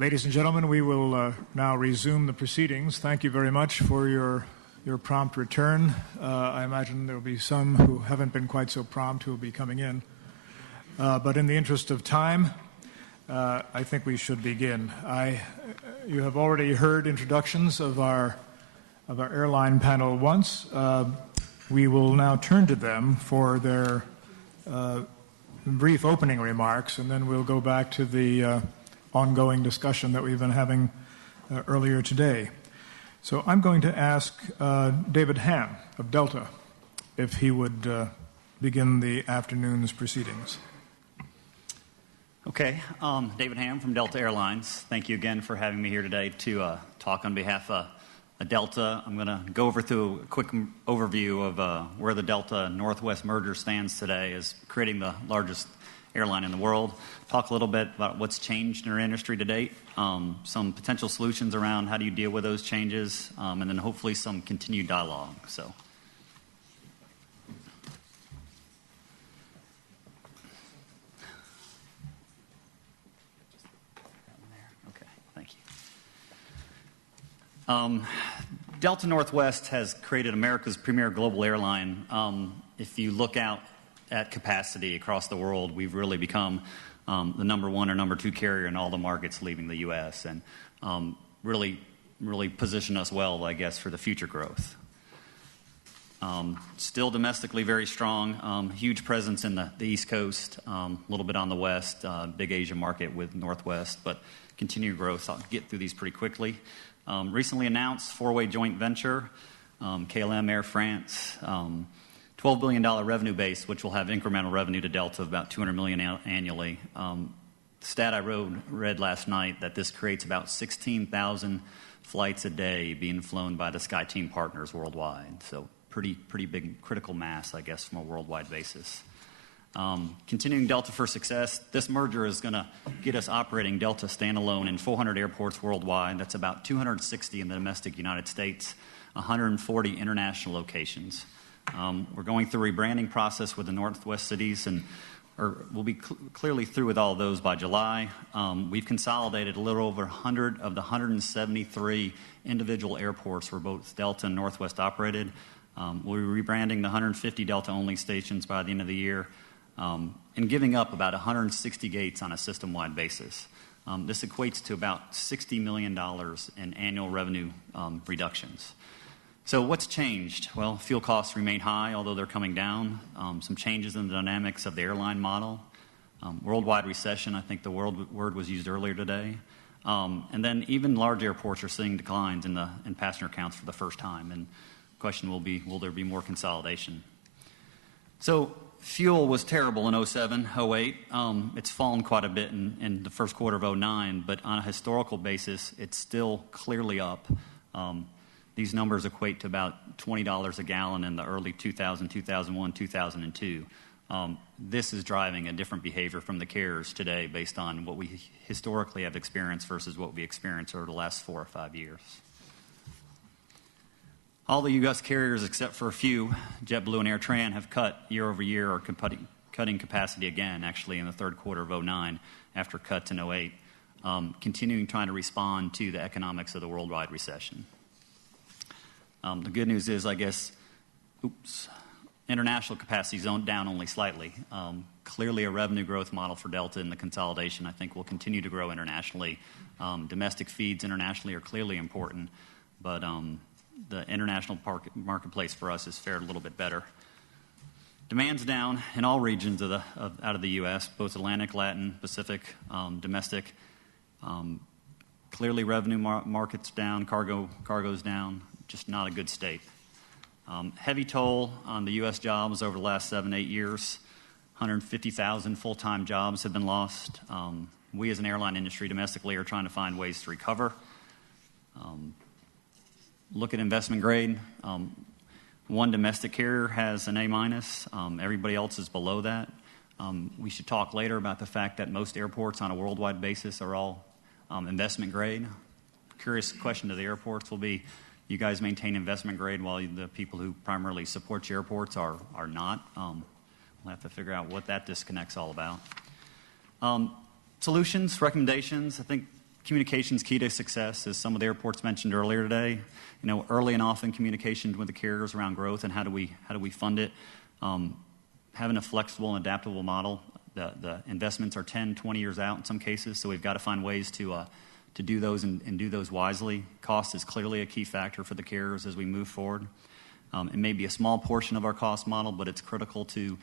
Ladies and gentlemen, we will now resume the proceedings. Thank you very much for your prompt return. I imagine there will be some who haven't been quite so prompt who will be coming in. But in the interest of time, I think we should begin. You have already heard introductions of our airline panel once. We will now turn to them for their brief opening remarks, and then we'll go back to the ongoing discussion that we've been having earlier today. So I'm going to ask David Hamm of Delta if he would begin the afternoon's proceedings. Okay, David Hamm from Delta Airlines. Thank you again for having me here today to talk on behalf of Delta. I'm going to go through a quick overview of where the Delta Northwest merger stands today as creating the largest airline in the world. Talk a little bit about what's changed in our industry to date, some potential solutions around how do you deal with those changes, and then hopefully some continued dialogue. So. Delta Northwest has created America's premier global airline. If you look out at capacity across the world, we've really become the number one or number two carrier in all the markets leaving the U.S. and really position us well, I guess, for the future growth. Still domestically very strong, huge presence in the East Coast, a little bit on the West, big Asia market with Northwest, but continued growth. I'll get through these pretty quickly. Recently announced four-way joint venture, KLM, Air France, $12 billion revenue base, which will have incremental revenue to Delta of about $200 million annually. The stat I read last night that this creates about 16,000 flights a day being flown by the SkyTeam partners worldwide. So pretty big critical mass, I guess, from a worldwide basis. Continuing Delta for success, this merger is going to get us operating Delta standalone in 400 airports worldwide. That's about 260 in the domestic United States, 140 international locations. We're going through a rebranding process with the Northwest cities, and we'll be clearly through with all of those by July. We've consolidated a little over 100 of the 173 individual airports where both Delta and Northwest operated. We'll be rebranding the 150 Delta-only stations by the end of the year, and giving up about 160 gates on a system-wide basis. This equates to about $60 million in annual revenue reductions. So what's changed? Well, fuel costs remain high, although they're coming down. Some changes in the dynamics of the airline model. Worldwide recession, I think the word was used earlier today. And then even large airports are seeing declines in passenger counts for the first time. And the question will be, will there be more consolidation? So fuel was terrible in 07, 08. It's fallen quite a bit in the first quarter of 09, but on a historical basis, it's still clearly up. These numbers equate to about $20 a gallon in the early 2000, 2001, 2002. This is driving a different behavior from the carriers today based on what we historically have experienced versus what we experienced over the last 4 or 5 years. All the U.S. carriers, except for a few, JetBlue and AirTran, have cut year over year or cutting capacity again, actually, in the third quarter of 09 after cuts in 08, continuing trying to respond to the economics of the worldwide recession. The good news is, I guess, international capacity is down only slightly. Clearly a revenue growth model for Delta in the consolidation. I think will continue to grow internationally. Domestic feeds internationally are clearly important, but the international marketplace for us has fared a little bit better. Demand's down in all regions out of the U.S., both Atlantic, Latin, Pacific, domestic. Clearly revenue market's down, cargo's down, just not a good state. Heavy toll on the U.S. jobs over the last 7-8 years. 150,000 full-time jobs have been lost. We as an airline industry domestically are trying to find ways to recover. Look at investment grade. One domestic carrier has an A-. Everybody else is below that. We should talk later about the fact that most airports on a worldwide basis are all investment grade. Curious question to the airports will be, you guys maintain investment grade while the people who primarily support your airports are not. We'll have to figure out what that disconnect's all about. Solutions, recommendations. I think Communication's key to success, as some of the airports mentioned earlier today. Early and often communication with the carriers around growth and how do we fund it. Having a flexible and adaptable model. The investments are 10, 20 years out in some cases, so we've got to find ways to do those and do those wisely. Cost is clearly a key factor for the carriers as we move forward. It may be a small portion of our cost model, but it's critical to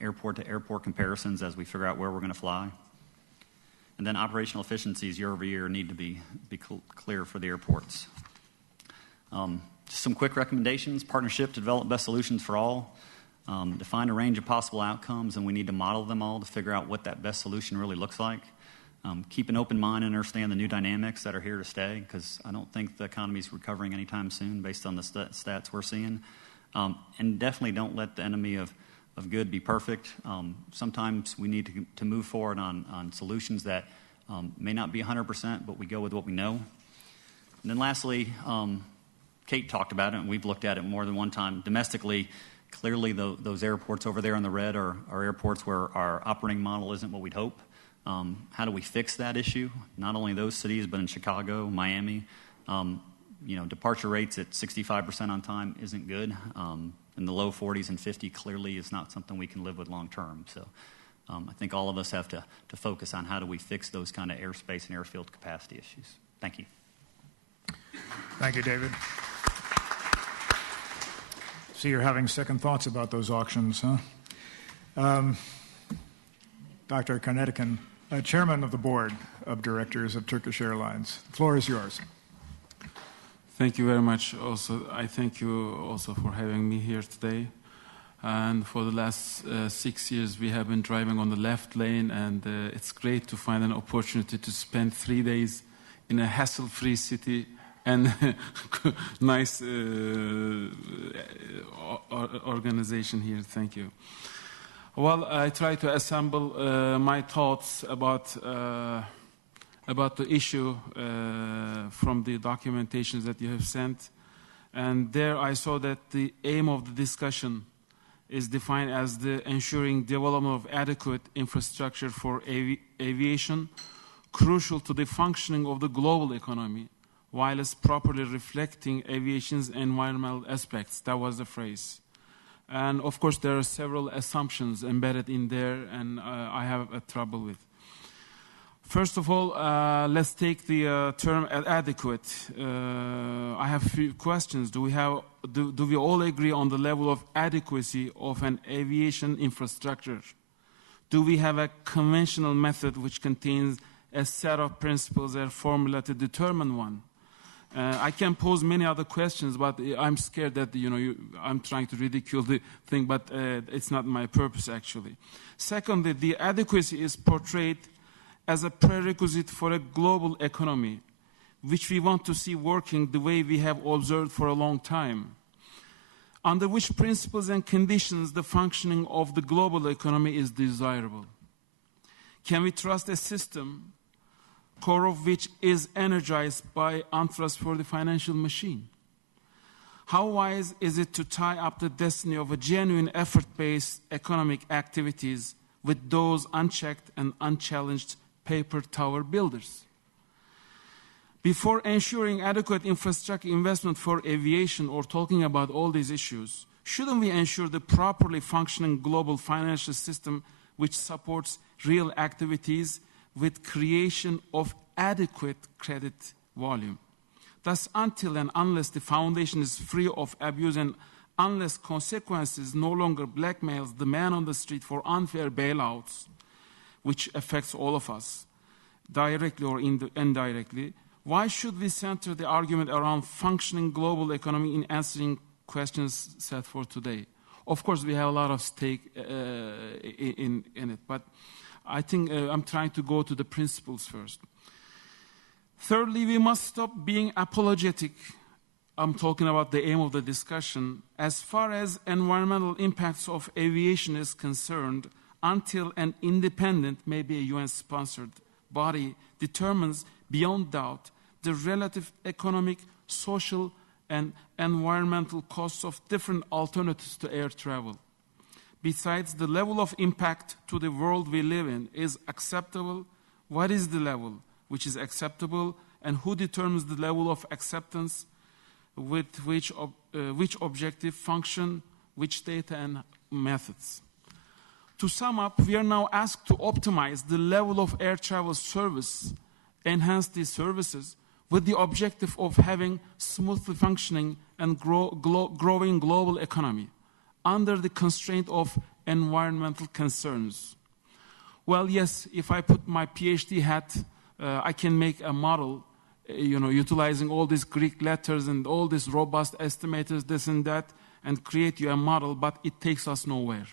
airport comparisons as we figure out where we're going to fly. And then operational efficiencies year over year need to be clear for the airports. Just some quick recommendations. Partnership to develop best solutions for all. Define a range of possible outcomes, and we need to model them all to figure out what that best solution really looks like. Keep an open mind and understand the new dynamics that are here to stay, because I don't think the economy is recovering anytime soon based on the stats we're seeing. And definitely don't let the enemy of good be perfect. Sometimes we need to move forward on solutions that may not be 100%, but we go with what we know. And then lastly, Kate talked about it, and we've looked at it more than one time. Domestically, clearly those airports over there on the red are airports where our operating model isn't what we'd hope. How do we fix that issue? Not only those cities, but in Chicago, Miami. Departure rates at 65% on time isn't good. In the low 40s and 50 clearly is not something we can live with long term. So I think all of us have to focus on how do we fix those kind of airspace and airfield capacity issues. Thank you. Thank you, David. See, you're having second thoughts about those auctions, huh? Dr. Karlitekin, Chairman of the Board of Directors of Turkish Airlines. The floor is yours. Thank you very much. Also, I thank you also for having me here today. And for the last 6 years, we have been driving on the left lane, and it's great to find an opportunity to spend 3 days in a hassle-free city and nice organization here. Thank you. Well, I try to assemble my thoughts about the issue from the documentations that you have sent. And there I saw that the aim of the discussion is defined as the ensuring development of adequate infrastructure for aviation, crucial to the functioning of the global economy, while it's properly reflecting aviation's environmental aspects. That was the phrase. And of course, there are several assumptions embedded in there, and I have trouble with. First of all, let's take the term adequate. I have a few questions. Do we all agree on the level of adequacy of an aviation infrastructure? Do we have a conventional method which contains a set of principles and formula to determine one? I can pose many other questions, but I'm scared that I'm trying to ridicule the thing, but it's not my purpose actually. Secondly, the adequacy is portrayed as a prerequisite for a global economy, which we want to see working the way we have observed for a long time. Under which principles and conditions the functioning of the global economy is desirable? Can we trust a system, core of which is energized by untrustworthy financial machine? How wise is it to tie up the destiny of a genuine effort-based economic activities with those unchecked and unchallenged paper tower builders? Before ensuring adequate infrastructure investment for aviation or talking about all these issues, shouldn't we ensure the properly functioning global financial system which supports real activities with creation of adequate credit volume? Thus, until and unless the foundation is free of abuse and unless consequences no longer blackmails the man on the street for unfair bailouts, which affects all of us, directly or indirectly, why should we center the argument around functioning global economy in answering questions set for today? Of course, we have a lot of stake in it, but I think I'm trying to go to the principles first. Thirdly, we must stop being apologetic. I'm talking about the aim of the discussion. As far as environmental impacts of aviation is concerned, until an independent, maybe a UN-sponsored body determines beyond doubt the relative economic, social, and environmental costs of different alternatives to air travel. Besides, the level of impact to the world we live in is acceptable. What is the level? which is acceptable, and who determines the level of acceptance, with which objective function, which data and methods. To sum up, we are now asked to optimize the level of air travel service, enhance these services, with the objective of having smoothly functioning and growing global economy under the constraint of environmental concerns. Well, yes, if I put my PhD hat, I can make a model, utilizing all these Greek letters and all these robust estimators, this and that, and create you a model, but it takes us nowhere.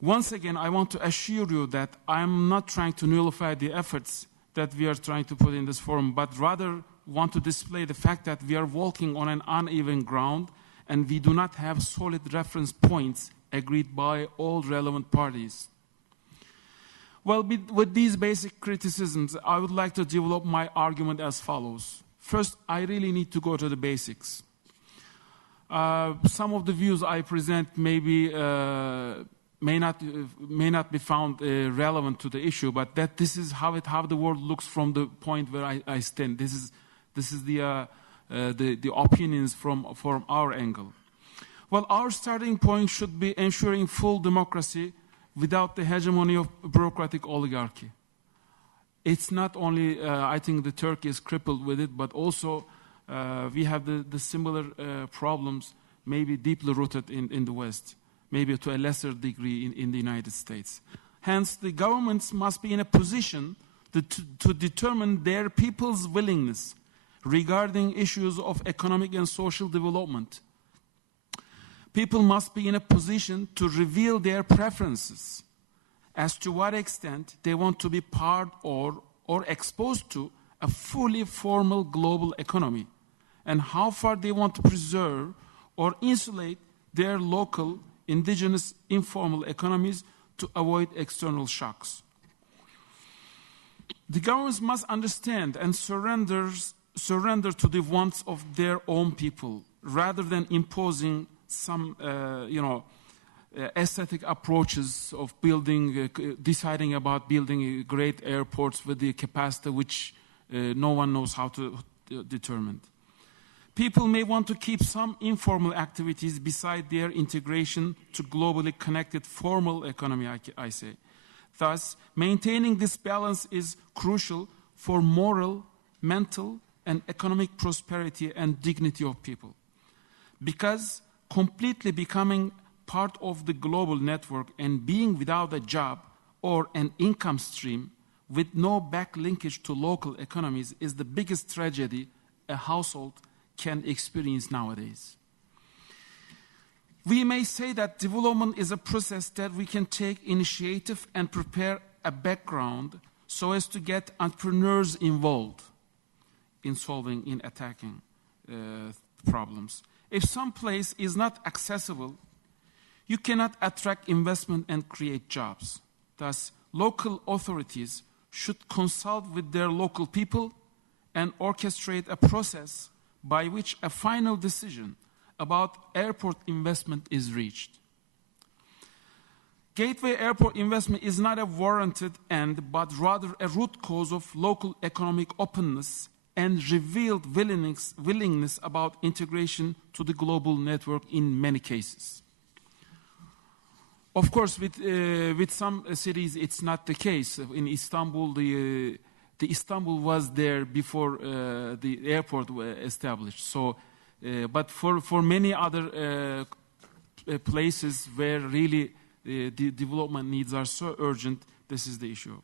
Once again, I want to assure you that I'm not trying to nullify the efforts that we are trying to put in this forum, but rather want to display the fact that we are walking on an uneven ground and we do not have solid reference points agreed by all relevant parties. Well, with these basic criticisms, I would like to develop my argument as follows. First, I really need to go to the basics. Some of the views I present may not be found relevant to the issue, but that this is how the world looks from the point where I stand. This is the opinions from our angle. Well, our starting point should be ensuring full democracy without the hegemony of bureaucratic oligarchy. It's not only, I think, the Turkey is crippled with it, but also we have the similar problems, maybe deeply rooted in the West, maybe to a lesser degree in the United States. Hence, the governments must be in a position to determine their people's willingness regarding issues of economic and social development. People must be in a position to reveal their preferences as to what extent they want to be part or exposed to a fully formal global economy, and how far they want to preserve or insulate their local, indigenous, informal economies to avoid external shocks. The governments must understand and surrender to the wants of their own people, rather than imposing some, aesthetic approaches of deciding about building great airports with the capacity which no one knows how to determine. People may want to keep some informal activities beside their integration to globally connected formal economy, I say. Thus, maintaining this balance is crucial for moral, mental, and economic prosperity and dignity of people. Because completely becoming part of the global network and being without a job or an income stream with no back linkage to local economies is the biggest tragedy a household can experience nowadays. We may say that development is a process that we can take initiative and prepare a background so as to get entrepreneurs involved in attacking problems. If some place is not accessible, you cannot attract investment and create jobs. Thus, local authorities should consult with their local people and orchestrate a process by which a final decision about airport investment is reached. Gateway airport investment is not a warranted end, but rather a root cause of local economic openness and revealed willingness about integration to the global network in many cases. Of course, with some cities, it's not the case. In Istanbul, the Istanbul was there before the airport was established. So, but for many other places where really the development needs are so urgent, this is the issue.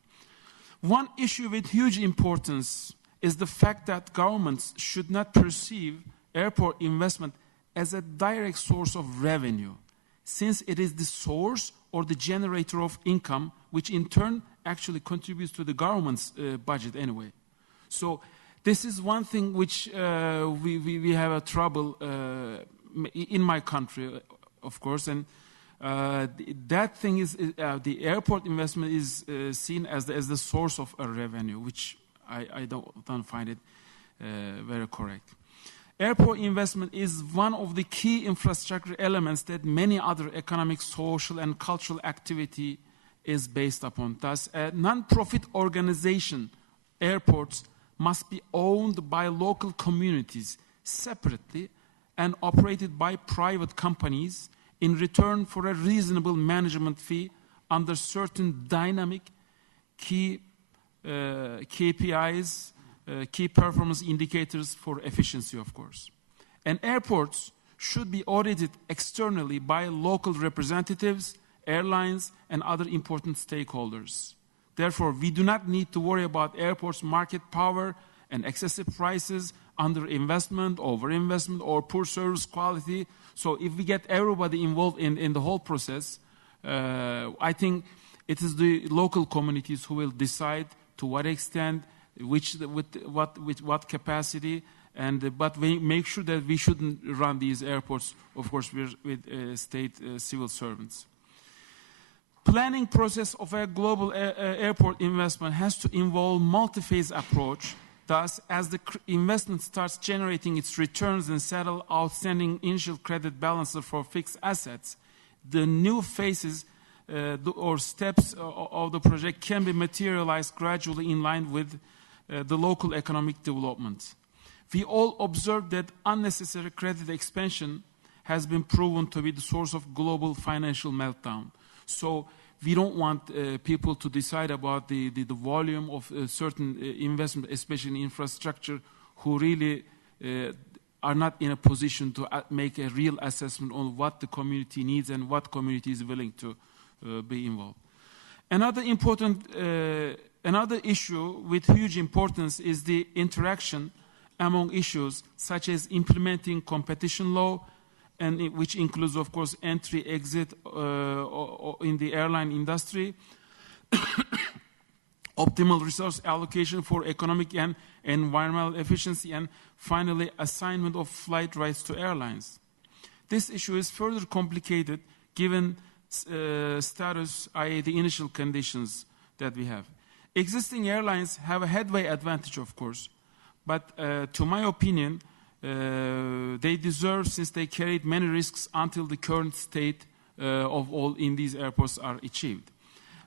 One issue with huge importance is the fact that governments should not perceive airport investment as a direct source of revenue, since it is the source or the generator of income, which in turn actually contributes to the government's budget anyway. So this is one thing which we have a trouble in my country, of course, and that thing is the airport investment is seen as the source of a revenue, which I don't find it very correct. Airport investment is one of the key infrastructure elements that many other economic, social, and cultural activity is based upon. Thus, a non-profit organization, airports must be owned by local communities separately and operated by private companies in return for a reasonable management fee under certain dynamic key KPIs, key performance indicators for efficiency, of course. And airports should be audited externally by local representatives, airlines, and other important stakeholders. Therefore, we do not need to worry about airports' market power and excessive prices, underinvestment, overinvestment, or poor service quality. So if we get everybody involved in the whole process, I think it is the local communities who will decide to what extent, with what capacity, but we make sure that we shouldn't run these airports, of course, with state civil servants. Planning process of a global airport investment has to involve multi-phase approach. Thus, as the investment starts generating its returns and settle outstanding initial credit balances for fixed assets, the new phases or steps of the project can be materialized gradually in line with the local economic development. We all observe that unnecessary credit expansion has been proven to be the source of global financial meltdown. So we don't want people to decide about the volume of certain investment, especially in infrastructure, who really are not in a position to make a real assessment on what the community needs and what community is willing to be involved. Another issue with huge importance is the interaction among issues such as implementing competition law, and which includes, of course, entry, exit in the airline industry, optimal resource allocation for economic and environmental efficiency, and finally, assignment of flight rights to airlines. This issue is further complicated given status, i.e. the initial conditions that we have. Existing airlines have a headway advantage, of course, but to my opinion, they deserve, since they carried many risks until the current state of all in these airports are achieved.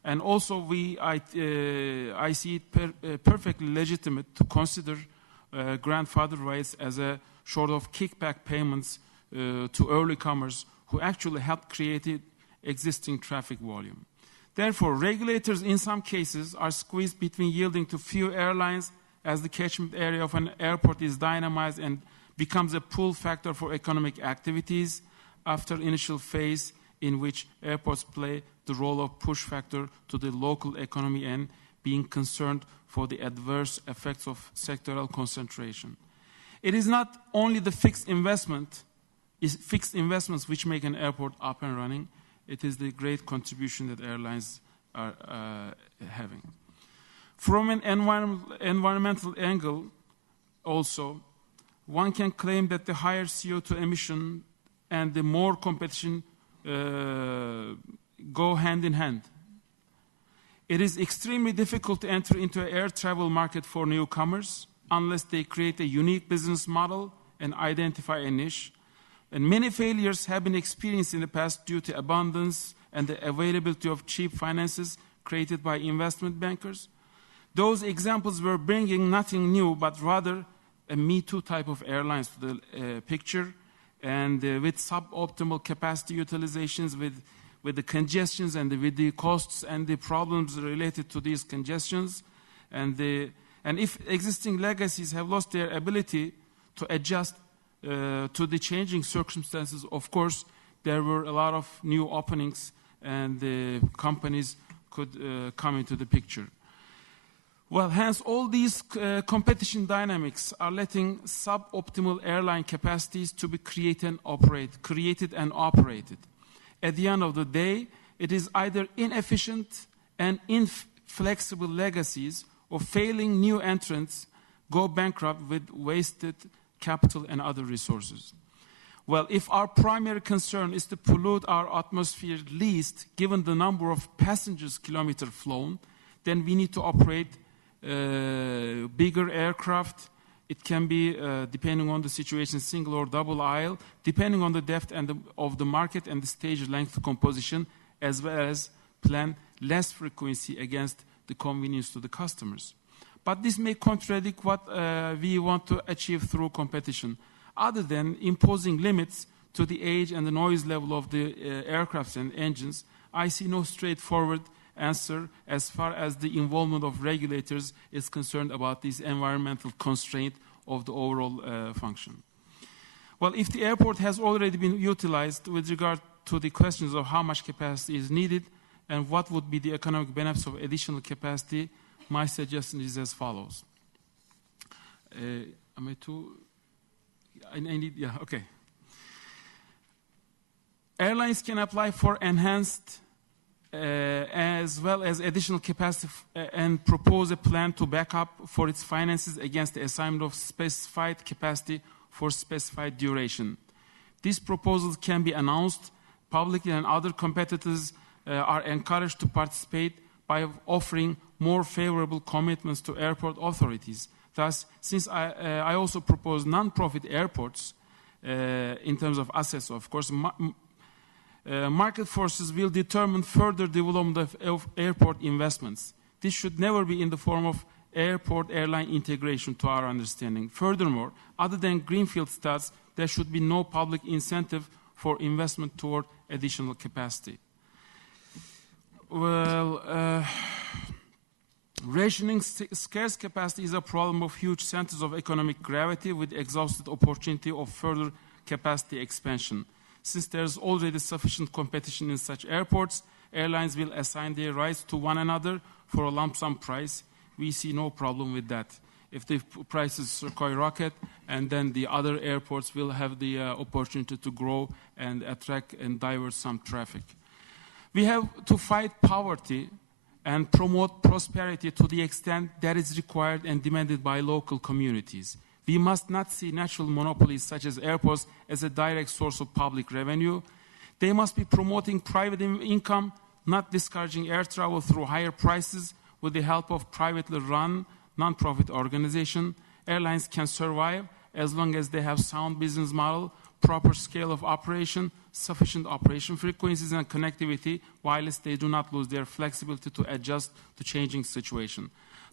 And also, I see it perfectly legitimate to consider grandfather rights as a sort of kickback payments to early comers who actually helped create existing traffic volume. Therefore, regulators in some cases are squeezed between yielding to few airlines as the catchment area of an airport is dynamized and becomes a pull factor for economic activities after initial phase in which airports play the role of push factor to the local economy and being concerned for the adverse effects of sectoral concentration. It is not only the fixed investments which make an airport up and running, it is the great contribution that airlines are having. From an environmental angle also, one can claim that the higher CO2 emission and the more competition go hand in hand. It is extremely difficult to enter into an air travel market for newcomers unless they create a unique business model and identify a niche. And many failures have been experienced in the past due to abundance and the availability of cheap finances created by investment bankers. Those examples were bringing nothing new, but rather a Me Too type of airlines to the picture, and with suboptimal capacity utilizations, with the congestions and with the costs and the problems related to these congestions. And if existing legacies have lost their ability to adjust to the changing circumstances, of course, there were a lot of new openings and the companies could come into the picture. Well, hence, all these competition dynamics are letting suboptimal airline capacities to be created and operated. At the end of the day, it is either inefficient and inflexible legacies or failing new entrants go bankrupt with wasted capital and other resources. Well, if our primary concern is to pollute our atmosphere least, given the number of passengers kilometers flown, then we need to operate bigger aircraft. It can be, depending on the situation, single or double aisle, depending on the depth of the market and the stage length composition, as well as plan less frequency against the convenience to the customers. but this may contradict what we want to achieve through competition. Other than imposing limits to the age and the noise level of the aircrafts and engines, I see no straightforward answer as far as the involvement of regulators is concerned about this environmental constraint of the overall function. Well, if the airport has already been utilized with regard to the questions of how much capacity is needed and what would be the economic benefits of additional capacity, my suggestion is as follows. Am I too? I need, yeah, okay. Airlines can apply for enhanced as well as additional capacity and propose a plan to back up for its finances against the assignment of specified capacity for specified duration. These proposals can be announced publicly, and other competitors are encouraged to participate by offering more favorable commitments to airport authorities. Thus, since I also propose non-profit airports in terms of assets, of course, market forces will determine further development of airport investments. This should never be in the form of airport-airline integration, to our understanding. Furthermore, other than greenfield starts, there should be no public incentive for investment toward additional capacity. Well, rationing scarce capacity is a problem of huge centers of economic gravity with exhausted opportunity of further capacity expansion. Since there is already sufficient competition in such airports, airlines will assign their rights to one another for a lump sum price. We see no problem with that. If the prices skyrocket, and then the other airports will have the opportunity to grow and attract and divert some traffic. We have to fight poverty and promote prosperity to the extent that is required and demanded by local communities. We must not see natural monopolies such as airports as a direct source of public revenue. They must be promoting private income, not discouraging air travel through higher prices with the help of privately run non-profit organizations. Airlines can survive as long as they have sound business model, proper scale of operation, sufficient operation frequencies and connectivity, whilst they do not lose their flexibility to adjust to changing situation.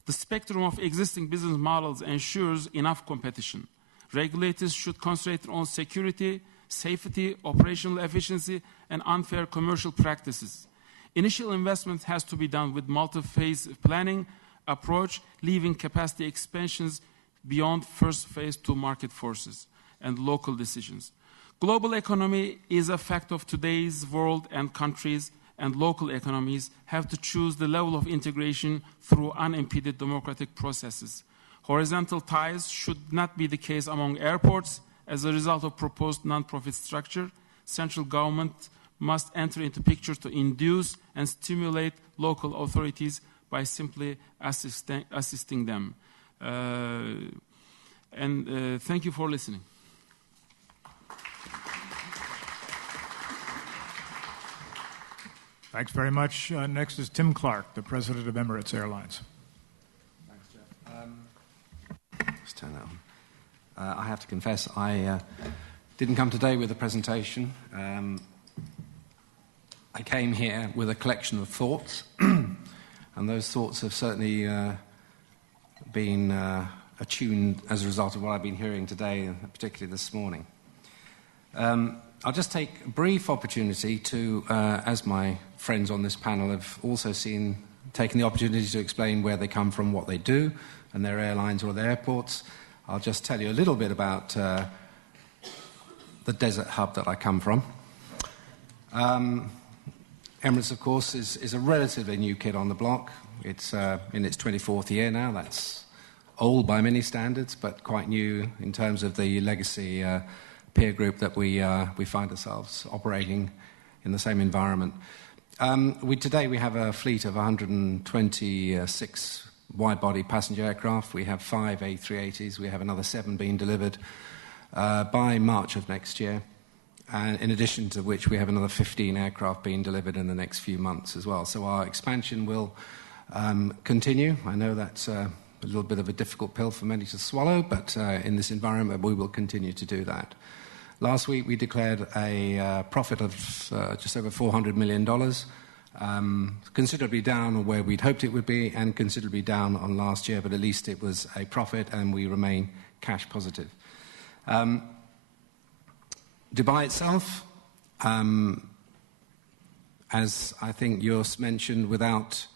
The spectrum of existing business models ensures enough competition. Regulators should concentrate on security, safety, operational efficiency, and unfair commercial practices. Initial investment has to be done with multi-phase planning approach, leaving capacity expansions beyond first phase to market forces and local decisions. Global economy is a fact of today's world, and countries and local economies have to choose the level of integration through unimpeded democratic processes. Horizontal ties should not be the case among airports. As a result of proposed non-profit structure, central government must enter into picture to induce and stimulate local authorities by simply assisting them. Thank you for listening. Thanks very much. Next is Tim Clark, the president of Emirates Airlines. Thanks, Jeff. Let's turn that on. I have to confess, I didn't come today with a presentation. I came here with a collection of thoughts, and those thoughts have certainly been attuned as a result of what I've been hearing today, and particularly this morning. I'll just take a brief opportunity to, as my friends on this panel have also taken the opportunity to explain where they come from, what they do, and their airlines or their airports. I'll just tell you a little bit about the desert hub that I come from. Emirates, of course, is a relatively new kid on the block. It's in its 24th year now. That's old by many standards, but quite new in terms of the legacy peer group that we find ourselves operating in the same environment. Today we have a fleet of 126 wide-body passenger aircraft. We have 5 A380s. We have another 7 being delivered by March of next year. And in addition to which, we have another 15 aircraft being delivered in the next few months as well. So our expansion will continue. I know that's a little bit of a difficult pill for many to swallow, but in this environment, we will continue to do that. Last week, we declared a profit of just over $400 million, considerably down on where we'd hoped it would be and considerably down on last year, but at least it was a profit and we remain cash positive. Dubai itself, as I think Jos mentioned, without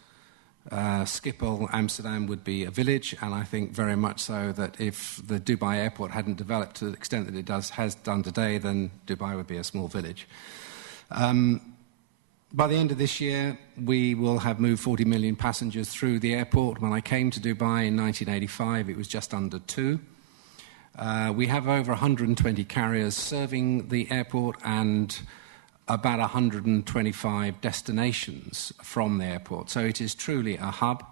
Schiphol, Amsterdam would be a village, and I think very much so that if the Dubai airport hadn't developed to the extent that it has done today, then Dubai would be a small village. By the end of this year, we will have moved 40 million passengers through the airport. When I came to Dubai in 1985, it was just under 2. We have over 120 carriers serving the airport and about 125 destinations from the airport. So it is truly a hub.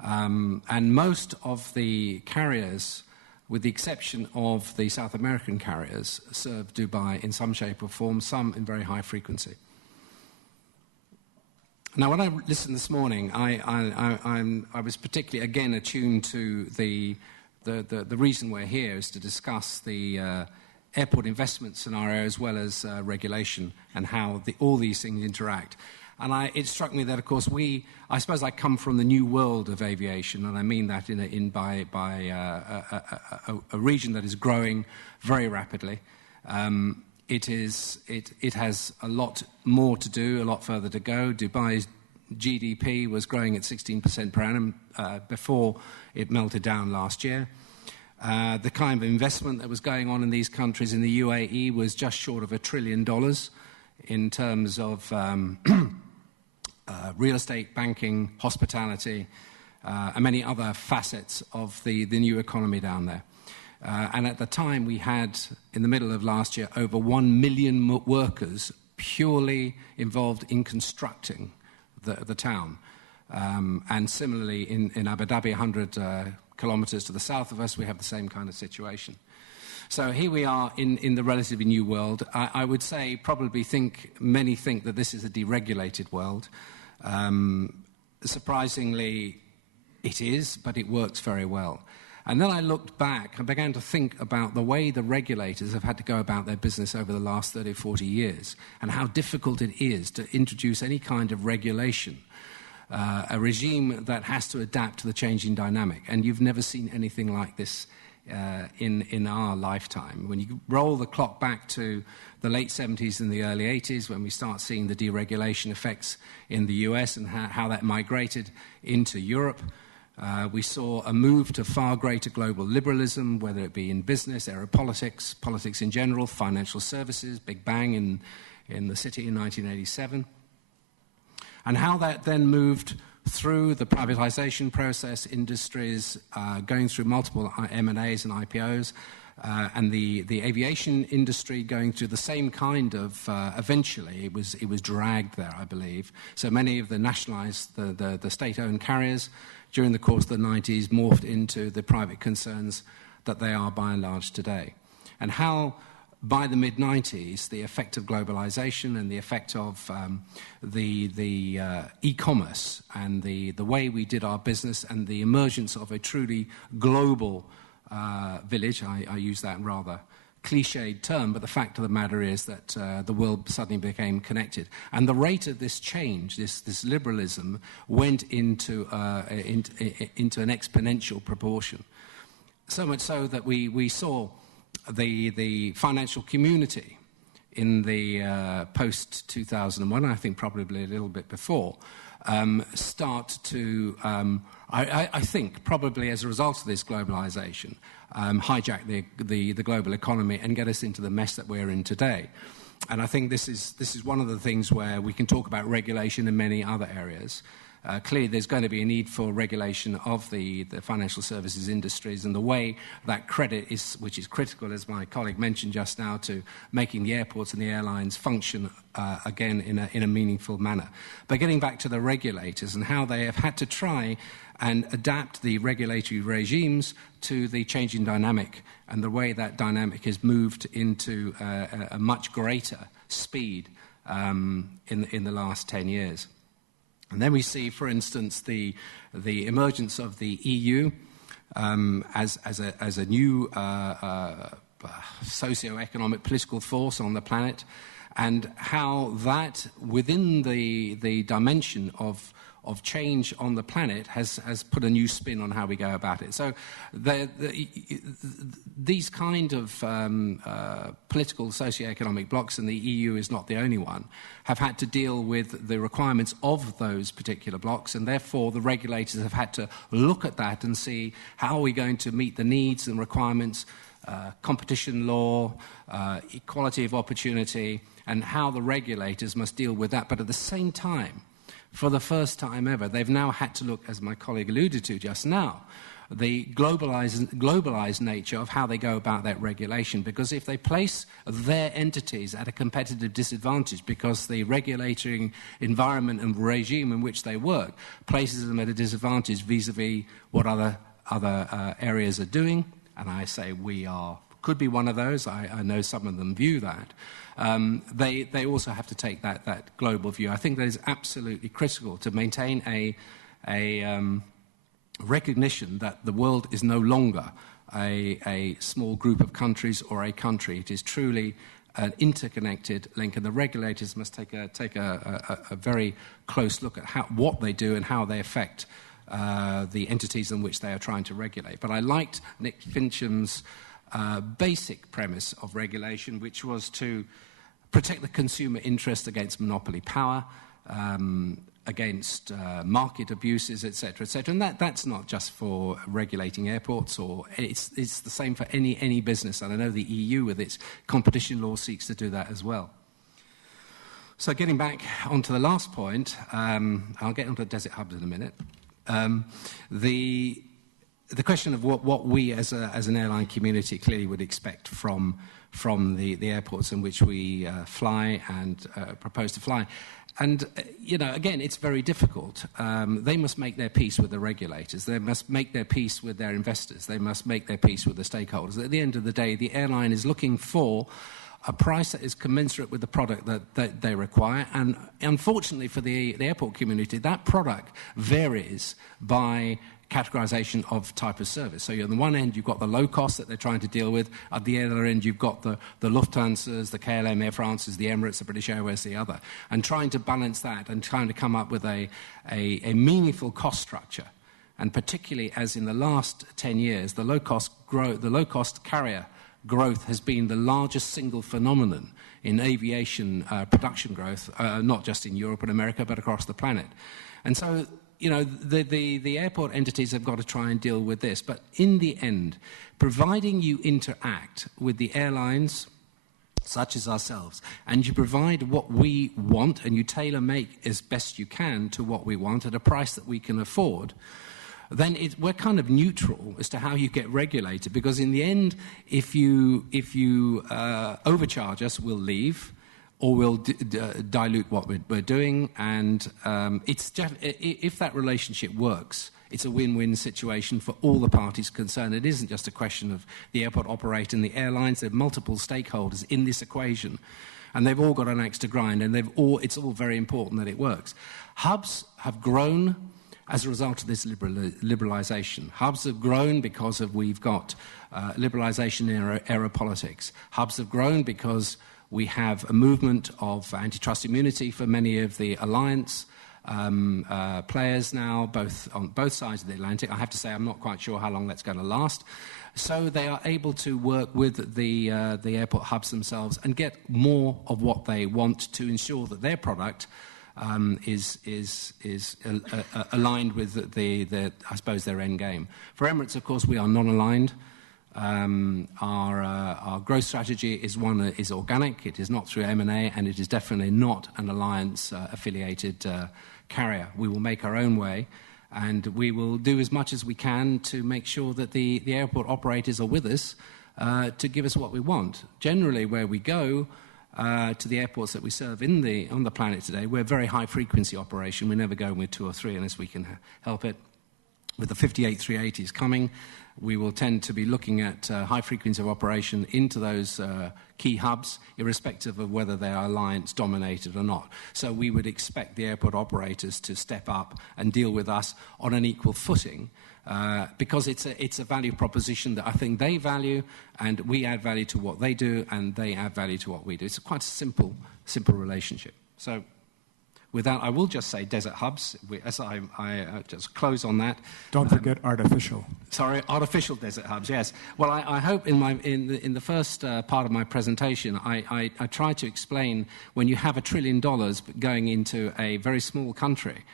And most of the carriers, with the exception of the South American carriers, serve Dubai in some shape or form, some in very high frequency. Now, when I listened this morning, I was particularly, again, attuned to the reason we're here is to discuss the airport investment scenario as well as regulation and how all these things interact. And it struck me that, of course, I suppose I come from the new world of aviation, and I mean that by a region that is growing very rapidly. It has a lot more to do, a lot further to go. Dubai's GDP was growing at 16% per annum before it melted down last year. The kind of investment that was going on in these countries, in the UAE, was just short of $1 trillion in terms of real estate, banking, hospitality, and many other facets of the new economy down there. And at the time, we had, in the middle of last year, over 1 million workers purely involved in constructing the town. And similarly, in Abu Dhabi, 100 kilometers to the south of us, we have the same kind of situation. So here we are in the relatively new world. I would say many think that this is a deregulated world. Surprisingly, it is, but it works very well. And then I looked back and began to think about the way the regulators have had to go about their business over the last 30, 40 years, and how difficult it is to introduce any kind of regulation, a regime that has to adapt to the changing dynamic. And you've never seen anything like this in our lifetime. When you roll the clock back to the late 70s and the early 80s, when we start seeing the deregulation effects in the US and how that migrated into Europe, we saw a move to far greater global liberalism, whether it be in business, aeropolitics, politics in general, financial services, Big Bang in the city in 1987. And how that then moved through the privatization process, industries going through multiple M&As and IPOs, and the aviation industry going through the same kind of, eventually, it was dragged there, I believe. So many of the nationalized, the state-owned carriers during the course of the 90s morphed into the private concerns that they are by and large today. And how, by the mid-90s, the effect of globalization and the effect of the e-commerce and the way we did our business and the emergence of a truly global village, I use that rather cliched term, but the fact of the matter is that the world suddenly became connected. And the rate of this change, this liberalism, went into an exponential proportion. So much so that we saw the financial community in the post-2001, I think probably a little bit before, start to, I think, probably as a result of this globalization, hijack the global economy and get us into the mess that we're in today. And I think this is one of the things where we can talk about regulation in many other areas. Clearly, there's going to be a need for regulation of the financial services industries and the way that credit is, which is critical, as my colleague mentioned just now, to making the airports and the airlines function again in a meaningful manner. But getting back to the regulators and how they have had to try and adapt the regulatory regimes to the changing dynamic and the way that dynamic has moved into a much greater speed in the last 10 years. And then we see, for instance, the emergence of the EU as a new socio-economic political force on the planet, and how that, within the dimension of change on the planet, has put a new spin on how we go about it. So these kind of political socio-economic blocs, and the EU is not the only one, have had to deal with the requirements of those particular blocs, and therefore the regulators have had to look at that and see how are we going to meet the needs and requirements, competition law, equality of opportunity, and how the regulators must deal with that. But at the same time, for the first time ever, they've now had to look, as my colleague alluded to just now, the globalized nature of how they go about that regulation. Because if they place their entities at a competitive disadvantage because the regulatory environment and regime in which they work places them at a disadvantage vis-a-vis what other areas are doing, and I say could be one of those, I know some of them view that, they also have to take that global view. I think that is absolutely critical to maintain a recognition that the world is no longer a small group of countries or a country. It is truly an interconnected link, and the regulators must take a very close look at what they do and how they affect the entities in which they are trying to regulate. But I liked Nick Fincham's basic premise of regulation, which was to protect the consumer interest against monopoly power, against market abuses, etc., etc. And that's not just for regulating airports, or it's the same for any business. And I know the EU, with its competition law, seeks to do that as well. So getting back onto the last point, I'll get onto desert hubs in a minute. The question of what we as an airline community clearly would expect from the airports in which we fly and propose to fly. And, again, it's very difficult. They must make their peace with the regulators. They must make their peace with their investors. They must make their peace with the stakeholders. At the end of the day, the airline is looking for a price that is commensurate with the product that they require. And unfortunately for the airport community, that product varies by categorization of type of service. So on the one end, you've got the low cost that they're trying to deal with. At the other end, you've got the Lufthansas, the KLM, Air France's, the Emirates, the British Airways, the other. And trying to balance that and trying to come up with a meaningful cost structure. And particularly as in the last 10 years, the low-cost carrier growth has been the largest single phenomenon in aviation production growth, not just in Europe and America, but across the planet. And so, the airport entities have got to try and deal with this. But in the end, providing you interact with the airlines, such as ourselves, and you provide what we want, and you tailor-make as best you can to what we want at a price that we can afford, then we're kind of neutral as to how you get regulated. Because in the end, if you overcharge us, we'll leave, or we'll dilute what we're doing. And if that relationship works, it's a win-win situation for all the parties concerned. It isn't just a question of the airport operator and the airlines. There are multiple stakeholders in this equation, and they've all got an axe to grind, and it's all very important that it works. Hubs have grown as a result of this liberalisation. Hubs have grown because we've got liberalisation era politics. Hubs have grown because we have a movement of antitrust immunity for many of the alliance players now, on both sides of the Atlantic. I have to say I'm not quite sure how long that's going to last. So they are able to work with the airport hubs themselves and get more of what they want to ensure that their product is aligned with I suppose, their end game. For Emirates, of course, we are non-aligned. Our growth strategy is organic. It is not through M&A, and it is definitely not an alliance affiliated carrier. We will make our own way, and we will do as much as we can to make sure that the airport operators are with us to give us what we want. Generally, where we go to the airports that we serve on the planet today, we're a very high frequency operation. We never go with 2 or 3 unless we can help it. with the 58 380s coming, we will tend to be looking at high frequency of operation into those key hubs, irrespective of whether they are alliance-dominated or not. So we would expect the airport operators to step up and deal with us on an equal footing, because it's a value proposition that I think they value, and we add value to what they do, and they add value to what we do. It's quite a simple relationship. So with that, I will just say desert hubs, as I just close on that. Don't forget artificial. Sorry, artificial desert hubs, yes. Well, I hope in the first part of my presentation, I tried to explain when you have $1 trillion going into a very small country,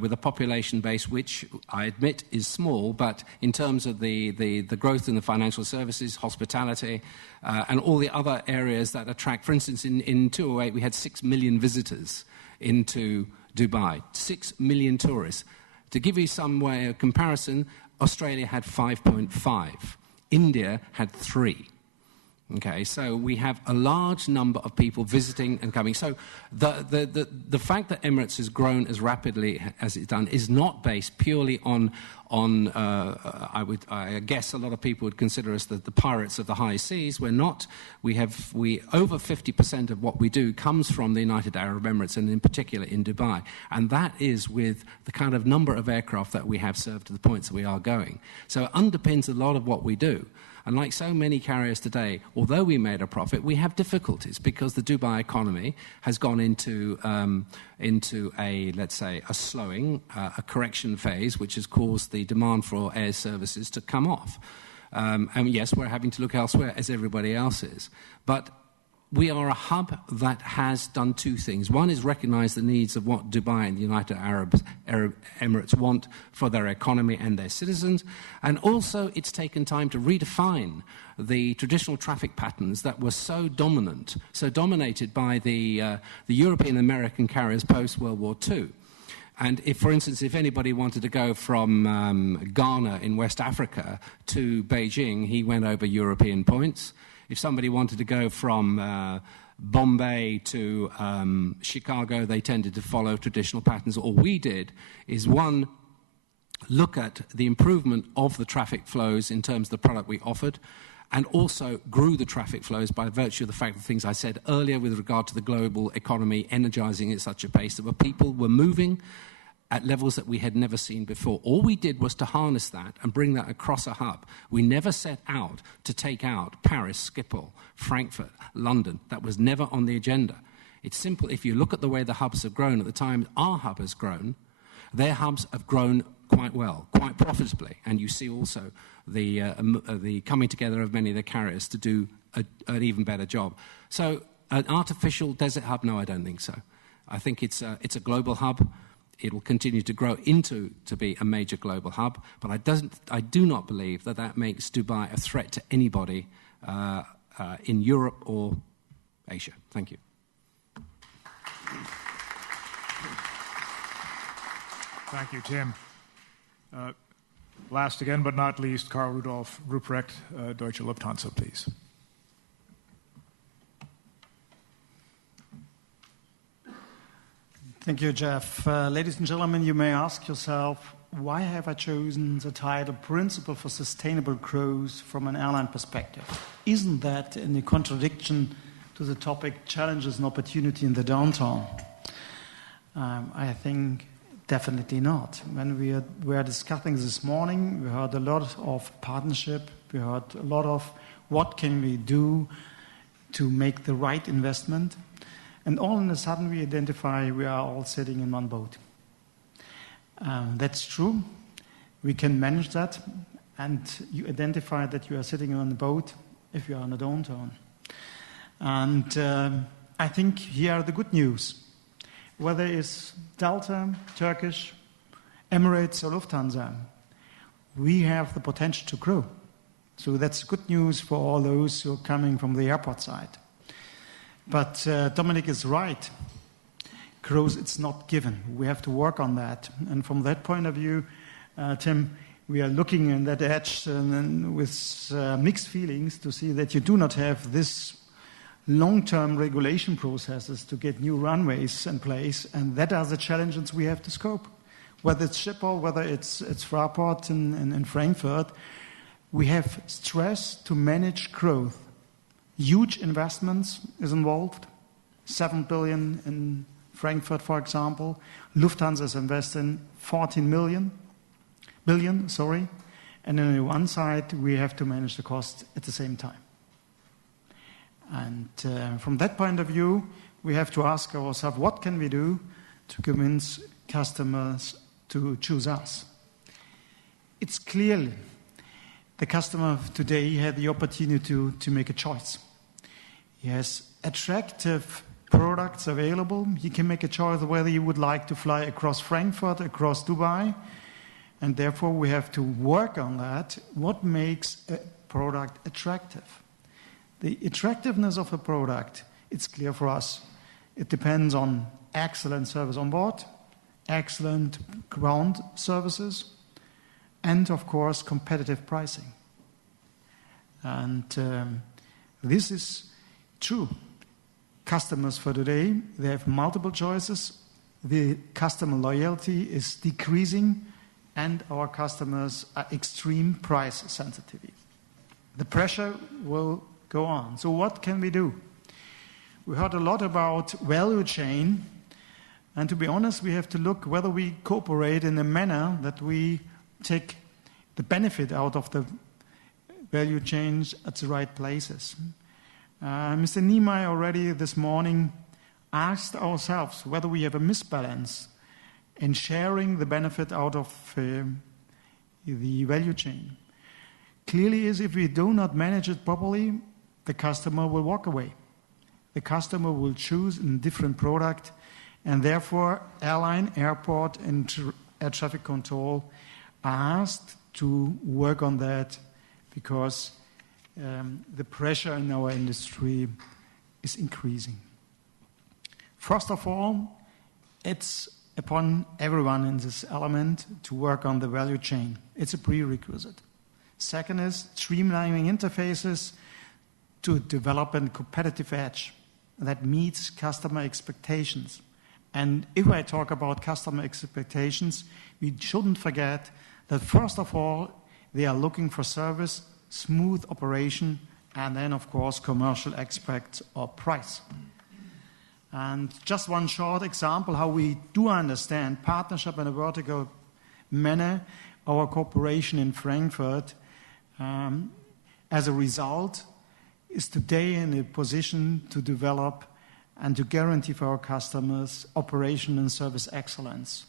with a population base which I admit is small, but in terms of the growth in the financial services, hospitality, and all the other areas that attract, for instance, in 2008 we had 6 million visitors into Dubai, 6 million tourists. To give you some way of comparison, Australia had 5.5, India had 3. Okay, so we have a large number of people visiting and coming. So the fact that Emirates has grown as rapidly as it's done is not based purely on I guess a lot of people would consider us the pirates of the high seas. We're not. We over 50% of what we do comes from the United Arab Emirates, and in particular in Dubai. And that is with the kind of number of aircraft that we have served to the points that we are going. So it underpins a lot of what we do. And like so many carriers today, although we made a profit, we have difficulties because the Dubai economy has gone into a, let's say, a slowing, a correction phase, which has caused the demand for air services to come off. And yes, we're having to look elsewhere, as everybody else is. But we are a hub that has done two things. One is recognize the needs of what Dubai and the United Arab Emirates want for their economy and their citizens. And also it's taken time to redefine the traditional traffic patterns that were so dominant, so dominated by the European American carriers post-World War II. And if, for instance, if anybody wanted to go from Ghana in West Africa to Beijing, he went over European points. If somebody wanted to go from Bombay to Chicago, they tended to follow traditional patterns. All we did is, one, look at the improvement of the traffic flows in terms of the product we offered, and also grew the traffic flows by virtue of the fact that things I said earlier with regard to the global economy energizing at such a pace that people were moving at levels that we had never seen before. All we did was to harness that and bring that across a hub. We never set out to take out Paris, Schiphol, Frankfurt, London. That was never on the agenda. It's simple. If you look at the way the hubs have grown at the time our hub has grown, their hubs have grown quite well, quite profitably. And you see also the coming together of many of the carriers to do an even better job. So an artificial desert hub, no, I don't think so. I think it's a global hub. It will continue to grow to be a major global hub, but I do not believe that makes Dubai a threat to anybody in Europe or Asia. Thank you. Thank you, Tim. Last again, but not least, Karl Rudolf, Rupprecht, Deutsche Lufthansa, please. Thank you, Jeff. Ladies and gentlemen, you may ask yourself, why have I chosen the title Principle for Sustainable Growth from an Airline Perspective? Isn't that in the contradiction to the topic Challenges and Opportunity in the Downturn? I think definitely not. When we were discussing this morning, we heard a lot of partnership. We heard a lot of what can we do to make the right investment. And all of a sudden we identify we are all sitting in one boat. That's true. We can manage that. And you identify that you are sitting on a boat if you are on a downturn. And I think here are the good news. Whether it's Delta, Turkish, Emirates or Lufthansa, we have the potential to grow. So that's good news for all those who are coming from the airport side. But Dominic is right. Growth, it's not given. We have to work on that. And from that point of view, Tim, we are looking in that edge and with mixed feelings to see that you do not have this long-term regulation processes to get new runways in place. And that are the challenges we have to scope. whether it's Schiphol, whether it's Fraport in Frankfurt, we have stress to manage growth. Huge investments is involved, 7 billion in Frankfurt, for example. Lufthansa is investing 14 billion, and on the one side, we have to manage the cost at the same time. And from that point of view, we have to ask ourselves, what can we do to convince customers to choose us? It's clear the customer today had the opportunity to make a choice. He has attractive products available. He can make a choice whether he would like to fly across Frankfurt, across Dubai, and therefore we have to work on that. What makes a product attractive? The attractiveness of a product, it's clear for us. It depends on excellent service on board, excellent ground services, and of course competitive pricing. And this is true. Customers for today, they have multiple choices. The customer loyalty is decreasing, and our customers are extreme price sensitive. The pressure will go on. So what can we do? We heard a lot about value chain, and to be honest, we have to look whether we cooperate in a manner that we take the benefit out of the value chain at the right places. Mr. Niemeyer already this morning asked ourselves whether we have a misbalance in sharing the benefit out of the value chain. Clearly is if we do not manage it properly, the customer will walk away. The customer will choose a different product, and therefore airline, airport, and air traffic control are asked to work on that because the pressure in our industry is increasing. First of all, it's upon everyone in this element to work on the value chain. It's a prerequisite. Second is streamlining interfaces to develop a competitive edge that meets customer expectations. And if I talk about customer expectations, we shouldn't forget that first of all, they are looking for service, smooth operation, and then of course commercial aspects or price. And just one short example how we do understand partnership in a vertical manner, our cooperation in Frankfurt as a result is today in a position to develop and to guarantee for our customers operation and service excellence.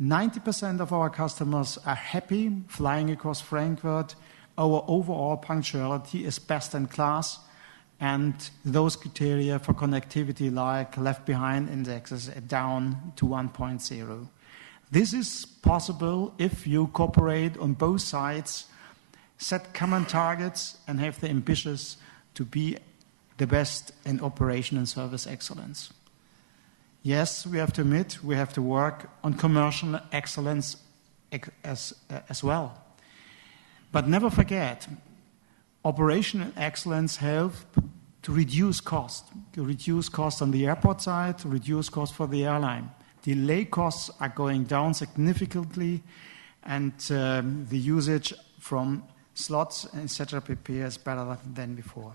90% of our customers are happy flying across Frankfurt. Our overall punctuality is best in class, and those criteria for connectivity like left behind indexes are down to 1.0. This is possible if you cooperate on both sides, set common targets, and have the ambitions to be the best in operation and service excellence. Yes, we have to admit we have to work on commercial excellence as well. But never forget, operational excellence helps to reduce cost on the airport side, to reduce cost for the airline. Delay costs are going down significantly, and the usage from slots, etc., is better than before.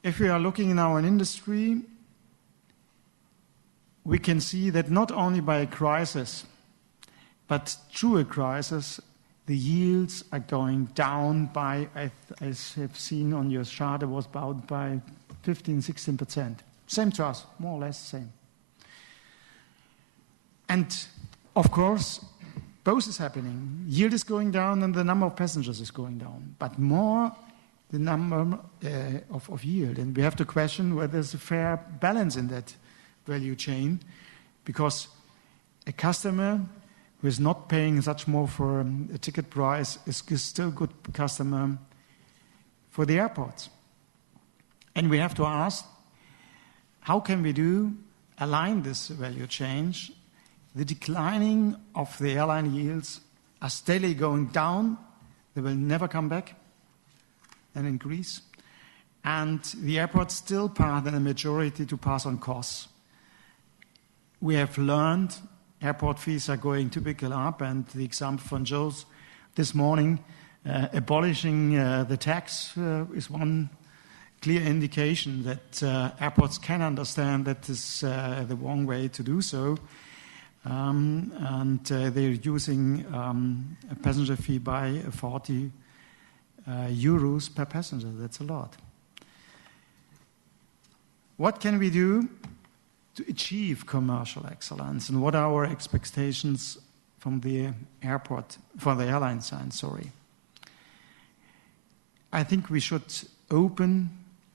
If we are looking in our industry, we can see that not only by a crisis, but through a crisis, the yields are going down by, as you have seen on your chart, it was about by 15-16%. Same to us, more or less the same. And of course, both is happening. Yield is going down and the number of passengers is going down, but more the number of yield. And we have to question whether there's a fair balance in that value chain, because a customer who is not paying such more for a ticket price is still a good customer for the airports. And we have to ask, how can we align this value change? The declining of the airline yields are steadily going down. They will never come back and increase. And the airports still part in a majority to pass on costs. we have learned airport fees are going typically up, and the example from Joe's this morning, abolishing the tax is one clear indication that airports can understand that this is the wrong way to do so. And they're using a passenger fee by 40 euros per passenger. That's a lot. What can we do to achieve commercial excellence, and what are our expectations from the airport, for the airline side, sorry. I think we should open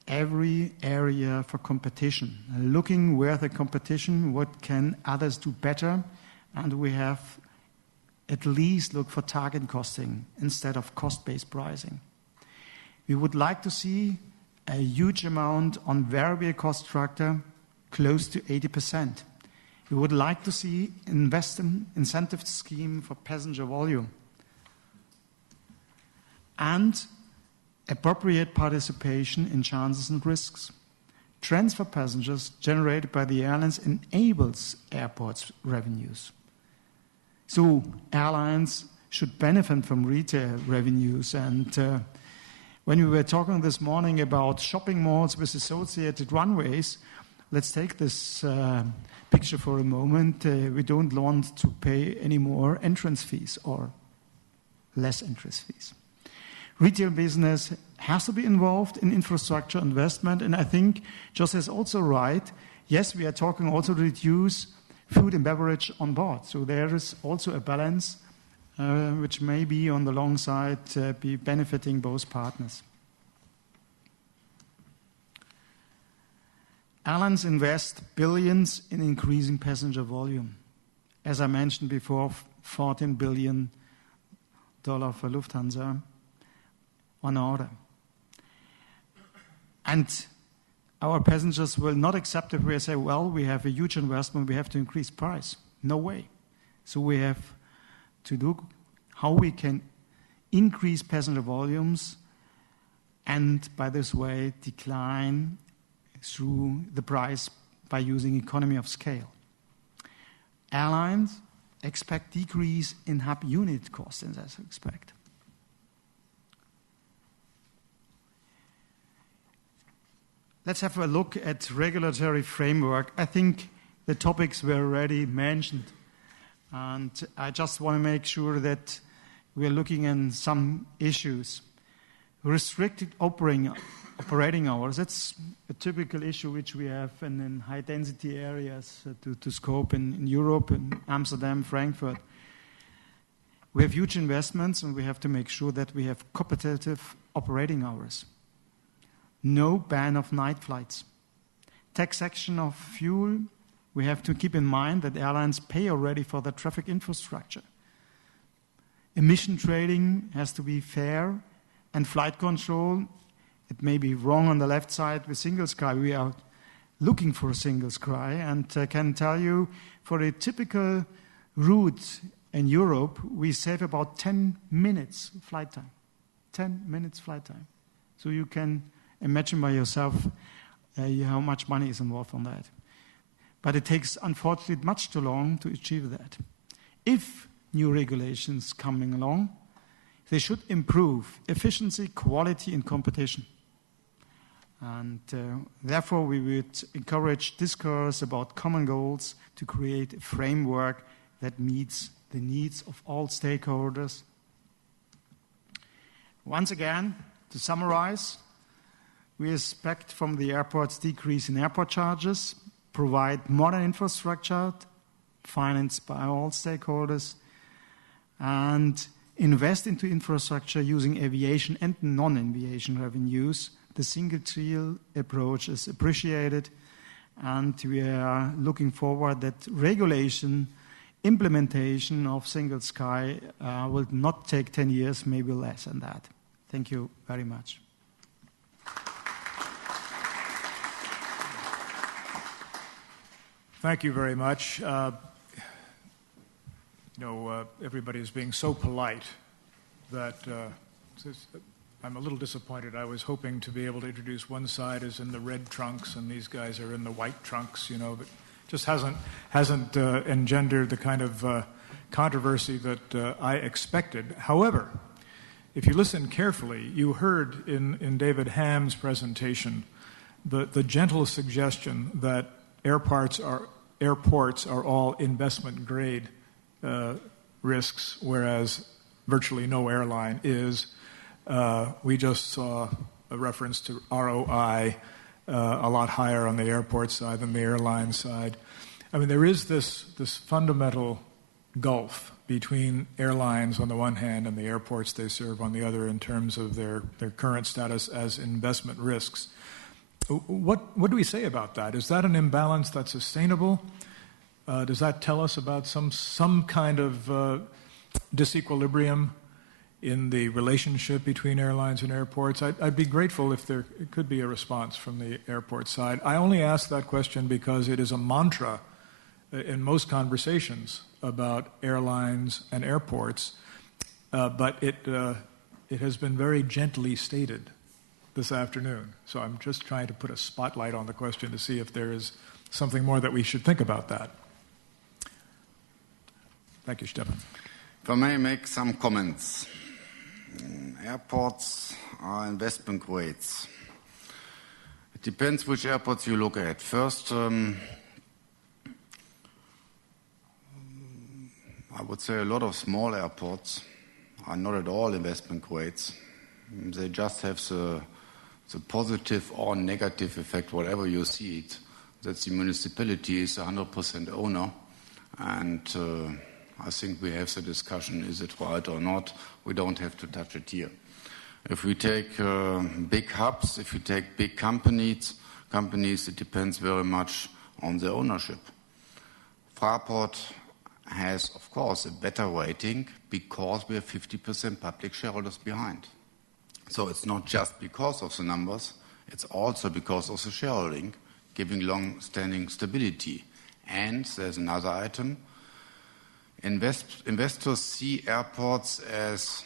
every area for competition, looking where the competition, what can others do better, and we have at least look for target costing instead of cost-based pricing. We would like to see a huge amount on variable cost structure, close to 80%. We would like to see incentive scheme for passenger volume and appropriate participation in chances and risks. Transfer passengers generated by the airlines enables airports' revenues. So airlines should benefit from retail revenues. And when we were talking this morning about shopping malls with associated runways, let's take this picture for a moment. We don't want to pay any more entrance fees or less entrance fees. Retail business has to be involved in infrastructure investment, and I think Jose is also right. Yes, we are talking also to reduce food and beverage on board. So there is also a balance which may be on the long side be benefiting both partners. Airlines invest billions in increasing passenger volume. As I mentioned before, $14 billion for Lufthansa on order. And our passengers will not accept if we say, well, we have a huge investment, we have to increase price. No way. So we have to look how we can increase passenger volumes and by this way decline through the price by using economy of scale. Airlines expect decrease in hub unit costs, as I expect. Let's have a look at regulatory framework. I think the topics were already mentioned, and I just want to make sure that we're looking at some issues. Restricted operating hours, that's a typical issue which we have in high-density areas to scope in Europe, in Amsterdam, Frankfurt. We have huge investments, and we have to make sure that we have competitive operating hours. No ban of night flights. Taxation of fuel, we have to keep in mind that airlines pay already for the traffic infrastructure. Emission trading has to be fair, and flight control, it may be wrong on the left side with single sky. We are looking for a single sky, and I can tell you for a typical route in Europe, we save about 10 minutes flight time. 10 minutes flight time. So you can imagine by yourself how much money is involved on that. But it takes, unfortunately, much too long to achieve that. If new regulations coming along, they should improve efficiency, quality, and competition. And therefore, we would encourage discourse about common goals to create a framework that meets the needs of all stakeholders. Once again, to summarize, we expect from the airports decrease in airport charges, provide modern infrastructure financed by all stakeholders, and invest into infrastructure using aviation and non-aviation revenues. The single tier approach is appreciated, and we are looking forward that regulation implementation of single sky will not take 10 years, maybe less than that. Thank you very much. Thank you very much. Everybody is being so polite that I'm a little disappointed. I was hoping to be able to introduce one side as in the red trunks and these guys are in the white trunks, but just hasn't engendered the kind of controversy that I expected. However, if you listen carefully, you heard in David Hamm's presentation the gentle suggestion that airports are all investment grade risks, whereas virtually no airline is. We just saw a reference to ROI, a lot higher on the airport side than the airline side. I mean, there is this fundamental gulf between airlines on the one hand and the airports they serve on the other in terms of their current status as investment risks. What do we say about that? Is that an imbalance that's sustainable? Does that tell us about some kind of disequilibrium in the relationship between airlines and airports? I'd be grateful if there could be a response from the airport side. I only ask that question because it is a mantra in most conversations about airlines and airports, but it has been very gently stated this afternoon. So I'm just trying to put a spotlight on the question to see if there is something more that we should think about that. Thank you, Stefan. If I may make some comments. Airports are investment grades. It depends which airports you look at. First, I would say a lot of small airports are not at all investment grades. They just have the positive or negative effect, whatever you see it, that the municipality is 100% owner. And I think we have the discussion, is it right or not? We don't have to touch it here. If we take big hubs, if you take big companies, it depends very much on the ownership. Fraport has, of course, a better rating because we have 50% public shareholders behind. So it's not just because of the numbers, it's also because of the shareholding, giving long-standing stability. And there's another item. Investors see airports as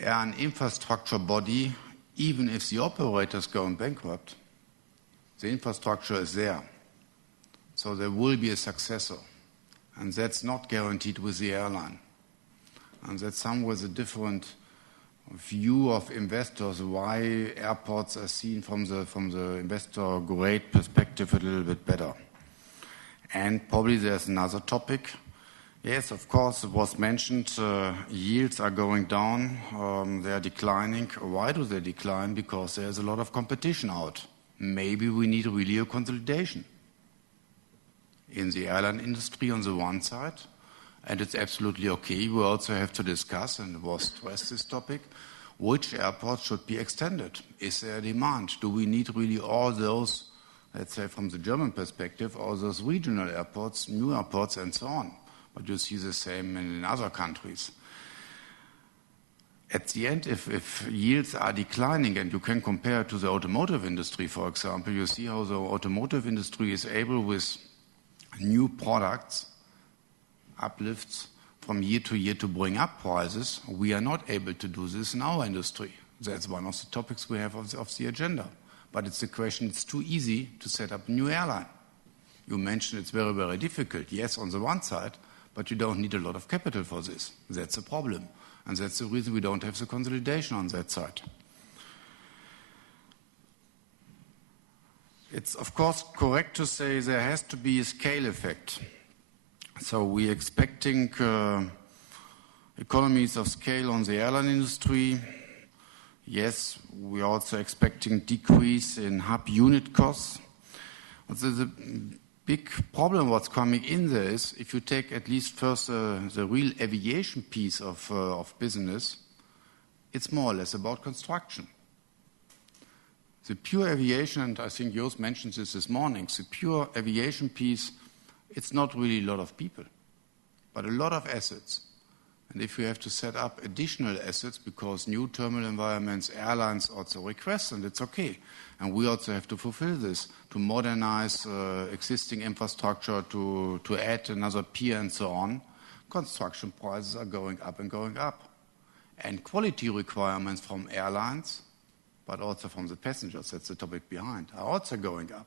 an infrastructure body, even if the operators go bankrupt. The infrastructure is there. So there will be a successor. And that's not guaranteed with the airline. And that's somewhere a different view of investors, why airports are seen from the investor grade perspective a little bit better. And probably there's another topic. Yes, of course, it was mentioned, yields are going down, they are declining. Why do they decline? Because there's a lot of competition out. Maybe we need really a consolidation in the airline industry on the one side, and it's absolutely okay. We also have to discuss, and it was stressed this topic, which airports should be extended. Is there a demand? Do we need really all those, let's say from the German perspective, all those regional airports, new airports, and so on? But you see the same in other countries. At the end, if yields are declining, and you can compare to the automotive industry, for example, you see how the automotive industry is able with new products, uplifts from year to year to bring up prices. We are not able to do this in our industry. That's one of the topics we have of the agenda. But it's a question, it's too easy to set up a new airline. You mentioned it's very, very difficult. Yes, on the one side, but you don't need a lot of capital for this. That's a problem. And that's the reason we don't have the consolidation on that side. It's, of course, correct to say there has to be a scale effect. So we're expecting economies of scale on the airline industry. Yes, we're also expecting decrease in hub unit costs. But there's a big problem what's coming in there is, if you take at least first the real aviation piece of business, it's more or less about construction. The pure aviation, and I think Jos mentioned this morning, the pure aviation piece, it's not really a lot of people, but a lot of assets. And if we have to set up additional assets because new terminal environments, airlines also request, and it's okay. And we also have to fulfill this, to modernize existing infrastructure, to add another pier and so on. Construction prices are going up and going up. And quality requirements from airlines, but also from the passengers, that's the topic behind, are also going up.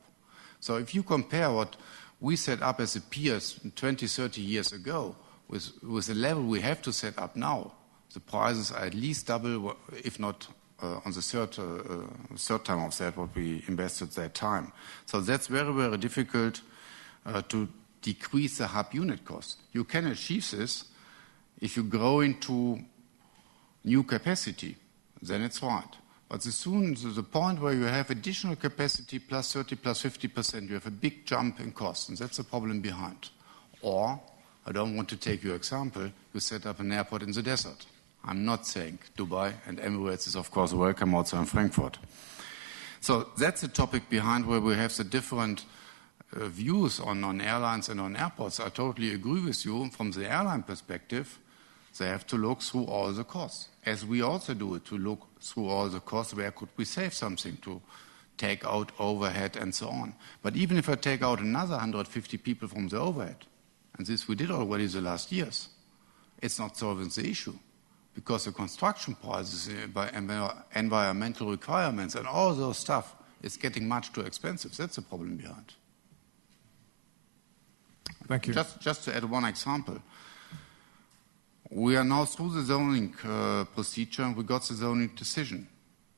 So if you compare what we set up as a peers 20, 30 years ago with the level we have to set up now, the prices are at least double, if not on the third time of that, what we invested that time. So that's very, very difficult to decrease the hub unit cost. You can achieve this if you grow into new capacity, then it's right. But as soon as the point where you have additional capacity plus 30, plus 50%, you have a big jump in cost, and that's the problem behind. Or, I don't want to take your example, you set up an airport in the desert. I'm not saying Dubai, and Emirates is of course welcome also in Frankfurt. So that's the topic behind where we have the different views on airlines and on airports. I totally agree with you. From the airline perspective, they have to look through all the costs, as we also do it, to look through all the costs, where could we save something, to take out overhead and so on. But even if I take out another 150 people from the overhead, and this we did already the last years, it's not solving the issue, because the construction prices by environmental requirements and all those stuff is getting much too expensive. That's the problem behind. Thank you. Just to add one example. We are now through the zoning procedure, and we got the zoning decision.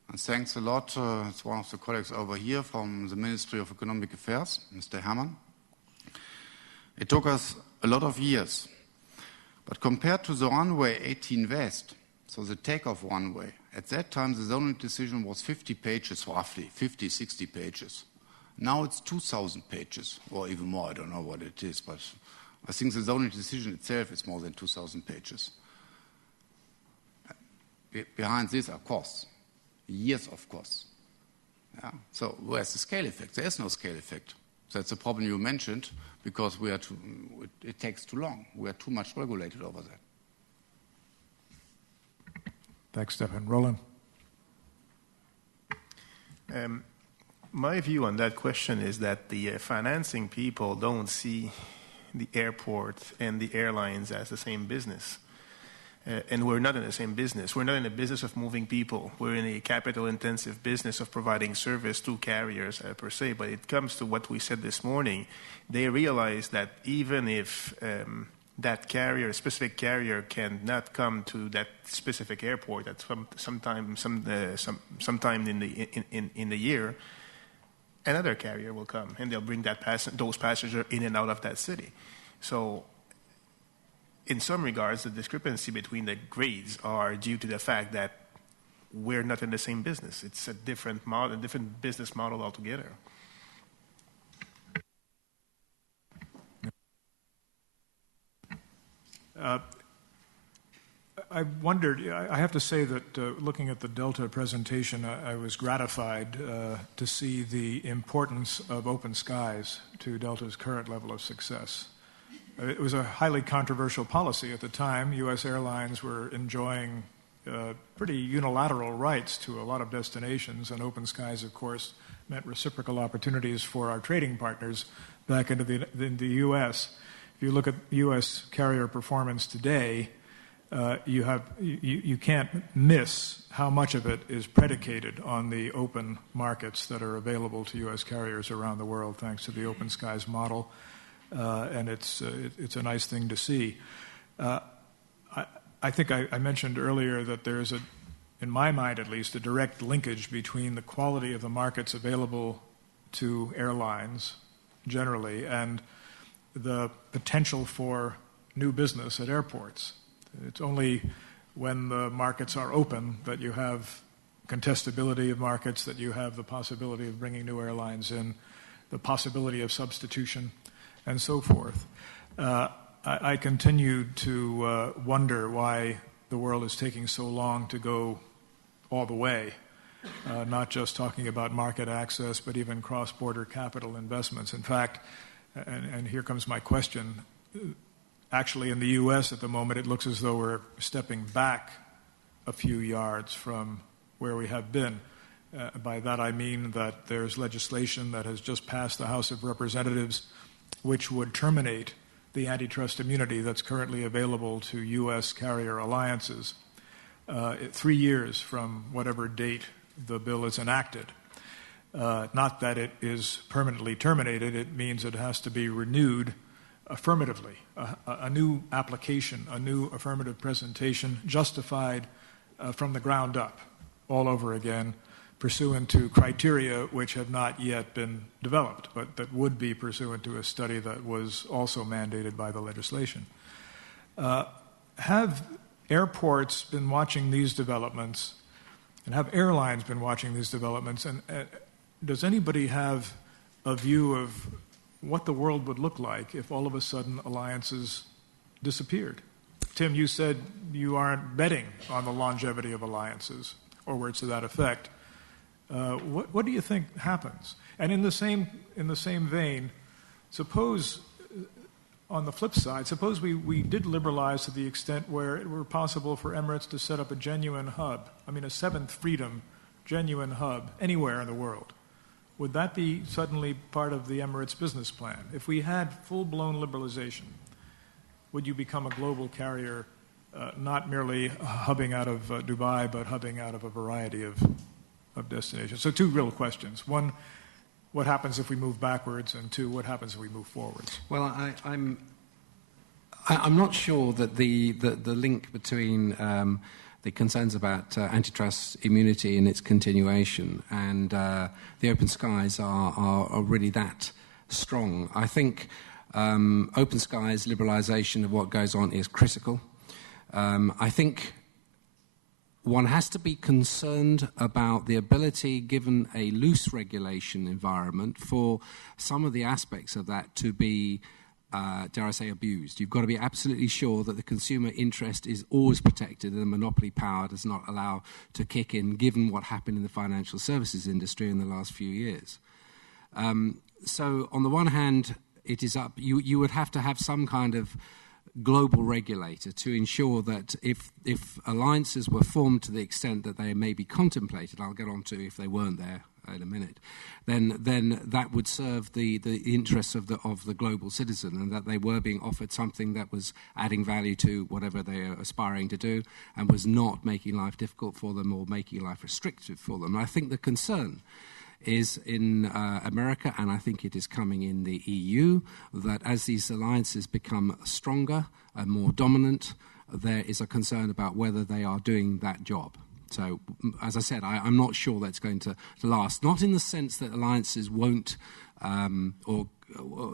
And thanks a lot, it's one of the colleagues over here from the Ministry of Economic Affairs, Mr. Hamm. It took us a lot of years. But compared to the runway 18 West, so the takeoff runway, at that time the zoning decision was 50 pages roughly, 50, 60 pages. Now it's 2,000 pages, or even more, I don't know what it is, but I think the zoning decision itself is more than 2,000 pages. Behind this are costs, years of costs. Yeah? So where's the scale effect? There is no scale effect. That's the problem you mentioned, because it takes too long. We are too much regulated over that. Thanks, Stefan. Roland? My view on that question is that the financing people don't see the airport and the airlines as the same business. And we're not in the same business. We're not in the business of moving people. We're in a capital-intensive business of providing service to carriers per se. But it comes to what we said this morning. They realize that even if that carrier, a specific carrier, cannot come to that specific airport at sometime in the year, another carrier will come, and they'll bring those passengers in and out of that city. So in some regards, the discrepancy between the grades are due to the fact that we're not in the same business. It's a different model, a different business model altogether. I wondered, I have to say that looking at the Delta presentation, I was gratified to see the importance of open skies to Delta's current level of success. It was a highly controversial policy at the time. U.S. airlines were enjoying pretty unilateral rights to a lot of destinations, and open skies, of course, meant reciprocal opportunities for our trading partners back into the U.S. If you look at U.S. carrier performance today, you can't miss how much of it is predicated on the open markets that are available to U.S. carriers around the world, thanks to the open skies model. And it's a nice thing to see. I think I mentioned earlier that there's in my mind at least, a direct linkage between the quality of the markets available to airlines generally and the potential for new business at airports. It's only when the markets are open that you have contestability of markets, that you have the possibility of bringing new airlines in, the possibility of substitution, and so forth. I continue to wonder why the world is taking so long to go all the way, not just talking about market access, but even cross-border capital investments. In fact, and here comes my question, actually in the U.S. at the moment, it looks as though we're stepping back a few yards from where we have been. By that I mean that there's legislation that has just passed the House of Representatives which would terminate the antitrust immunity that's currently available to U.S. carrier alliances 3 years from whatever date the bill is enacted. Not that it is permanently terminated, it means it has to be renewed affirmatively, a new application, a new affirmative presentation justified from the ground up all over again, pursuant to criteria which have not yet been developed, but that would be pursuant to a study that was also mandated by the legislation. Have airports been watching these developments, and have airlines been watching these developments, and does anybody have a view of what the world would look like if all of a sudden alliances disappeared? Tim, you said you aren't betting on the longevity of alliances, or words to that effect. What do you think happens? And in the same vein, suppose, on the flip side, suppose we did liberalize to the extent where it were possible for Emirates to set up a genuine hub, a seventh freedom genuine hub anywhere in the world. Would that be suddenly part of the Emirates business plan? If we had full-blown liberalization, would you become a global carrier, not merely hubbing out of Dubai, but hubbing out of a variety of destinations? So two real questions. One, what happens if we move backwards? And two, what happens if we move forwards? Well, I'm not sure that the link between the concerns about antitrust immunity and its continuation and the open skies are really that strong. I think open skies, liberalisation of what goes on is critical. I think one has to be concerned about the ability, given a loose regulation environment, for some of the aspects of that to be, dare I say, abused. You've got to be absolutely sure that the consumer interest is always protected and the monopoly power does not allow to kick in, given what happened in the financial services industry in the last few years. So on the one hand, it is up. You would have to have some kind of global regulator to ensure that if alliances were formed to the extent that they may be contemplated, I'll get on to if they weren't there in a minute, then that would serve the interests of the global citizen, and that they were being offered something that was adding value to whatever they are aspiring to do and was not making life difficult for them or making life restrictive for them. I think the concern is in America, and I think it is coming in the EU, that as these alliances become stronger and more dominant, there is a concern about whether they are doing that job. So, as I said, I'm not sure that's going to last. Not in the sense that alliances won't, or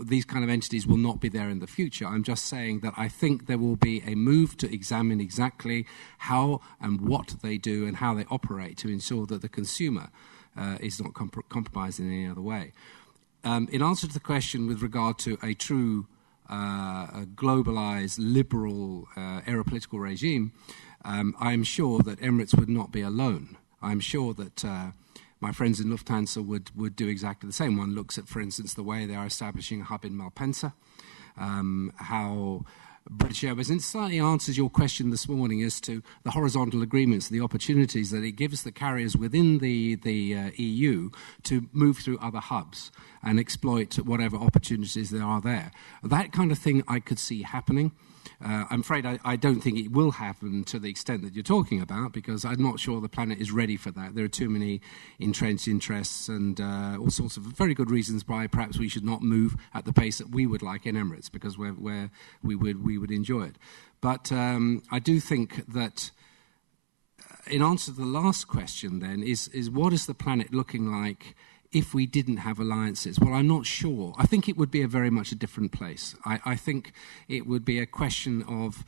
these kind of entities will not be there in the future. I'm just saying that I think there will be a move to examine exactly how and what they do and how they operate to ensure that the consumer is not compromised in any other way. In answer to the question with regard to a true globalized, liberal aeropolitical regime, I'm sure that Emirates would not be alone. I'm sure that my friends in Lufthansa would do exactly the same. One looks at, for instance, the way they are establishing a hub in Malpensa, how British Airways, and it slightly answers your question this morning as to the horizontal agreements, the opportunities that it gives the carriers within the EU to move through other hubs and exploit whatever opportunities there are there. That kind of thing I could see happening. I'm afraid I don't think it will happen to the extent that you're talking about, because I'm not sure the planet is ready for that. There are too many entrenched interests and all sorts of very good reasons why perhaps we should not move at the pace that we would like in Emirates, because where we would enjoy it. But I do think that in answer to the last question then is what is the planet looking like if we didn't have alliances? Well, I'm not sure. I think it would be a very much a different place. I think it would be a question of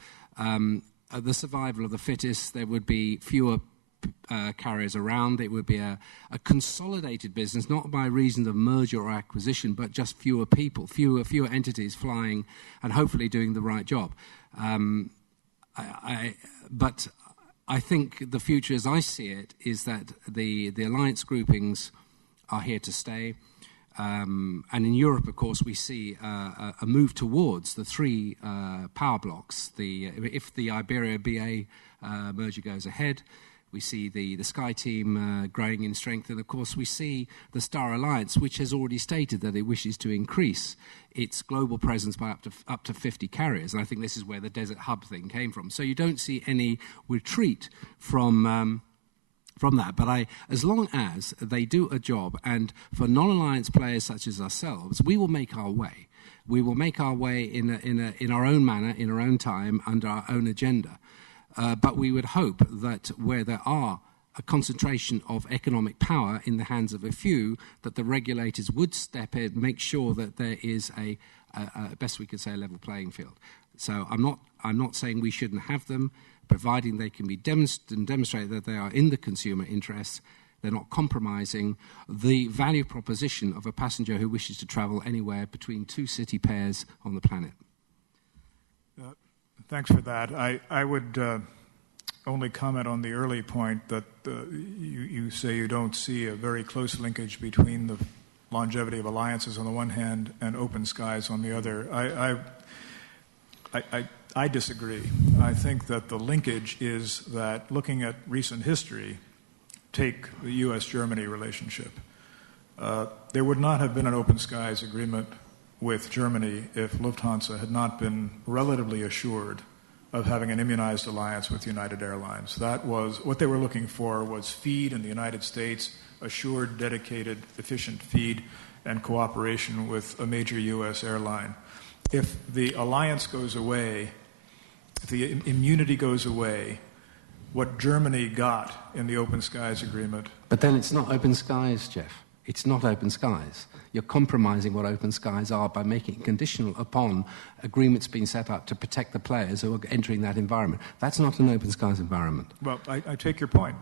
the survival of the fittest. There would be fewer carriers around. It would be a consolidated business, not by reason of merger or acquisition, but just fewer people, fewer entities flying and hopefully doing the right job. But I think the future, as I see it, is that the alliance groupings are here to stay. And in Europe, of course, we see a move towards the three power blocks. If the Iberia-BA merger goes ahead, we see the Sky team growing in strength. And, of course, we see the Star Alliance, which has already stated that it wishes to increase its global presence by up to 50 carriers. And I think this is where the desert hub thing came from. So you don't see any retreat from from that. But as long as they do a job, and for non-alliance players such as ourselves, we will make our way. We will make our way in our own manner, in our own time, under our own agenda. But we would hope that where there are a concentration of economic power in the hands of a few, that the regulators would step in, make sure that there is a best we could say, a level playing field. So I'm not saying we shouldn't have them, providing they can be demonstrate that they are in the consumer interest. They're not compromising the value proposition of a passenger who wishes to travel anywhere between two city pairs on the planet. Thanks for that. I would only comment on the early point that you say you don't see a very close linkage between the longevity of alliances on the one hand and open skies on the other. I disagree. I think that the linkage is that looking at recent history, take the U.S.-Germany relationship, there would not have been an open skies agreement with Germany if Lufthansa had not been relatively assured of having an immunized alliance with United Airlines. That was what they were looking for, was feed in the United States, assured, dedicated, efficient feed and cooperation with a major U.S. airline. If the alliance goes away, if the immunity goes away, what Germany got in the Open Skies Agreement... But then it's not open skies, Jeff. It's not open skies. You're compromising what open skies are by making it conditional upon agreements being set up to protect the players who are entering that environment. That's not an open skies environment. Well, I take your point.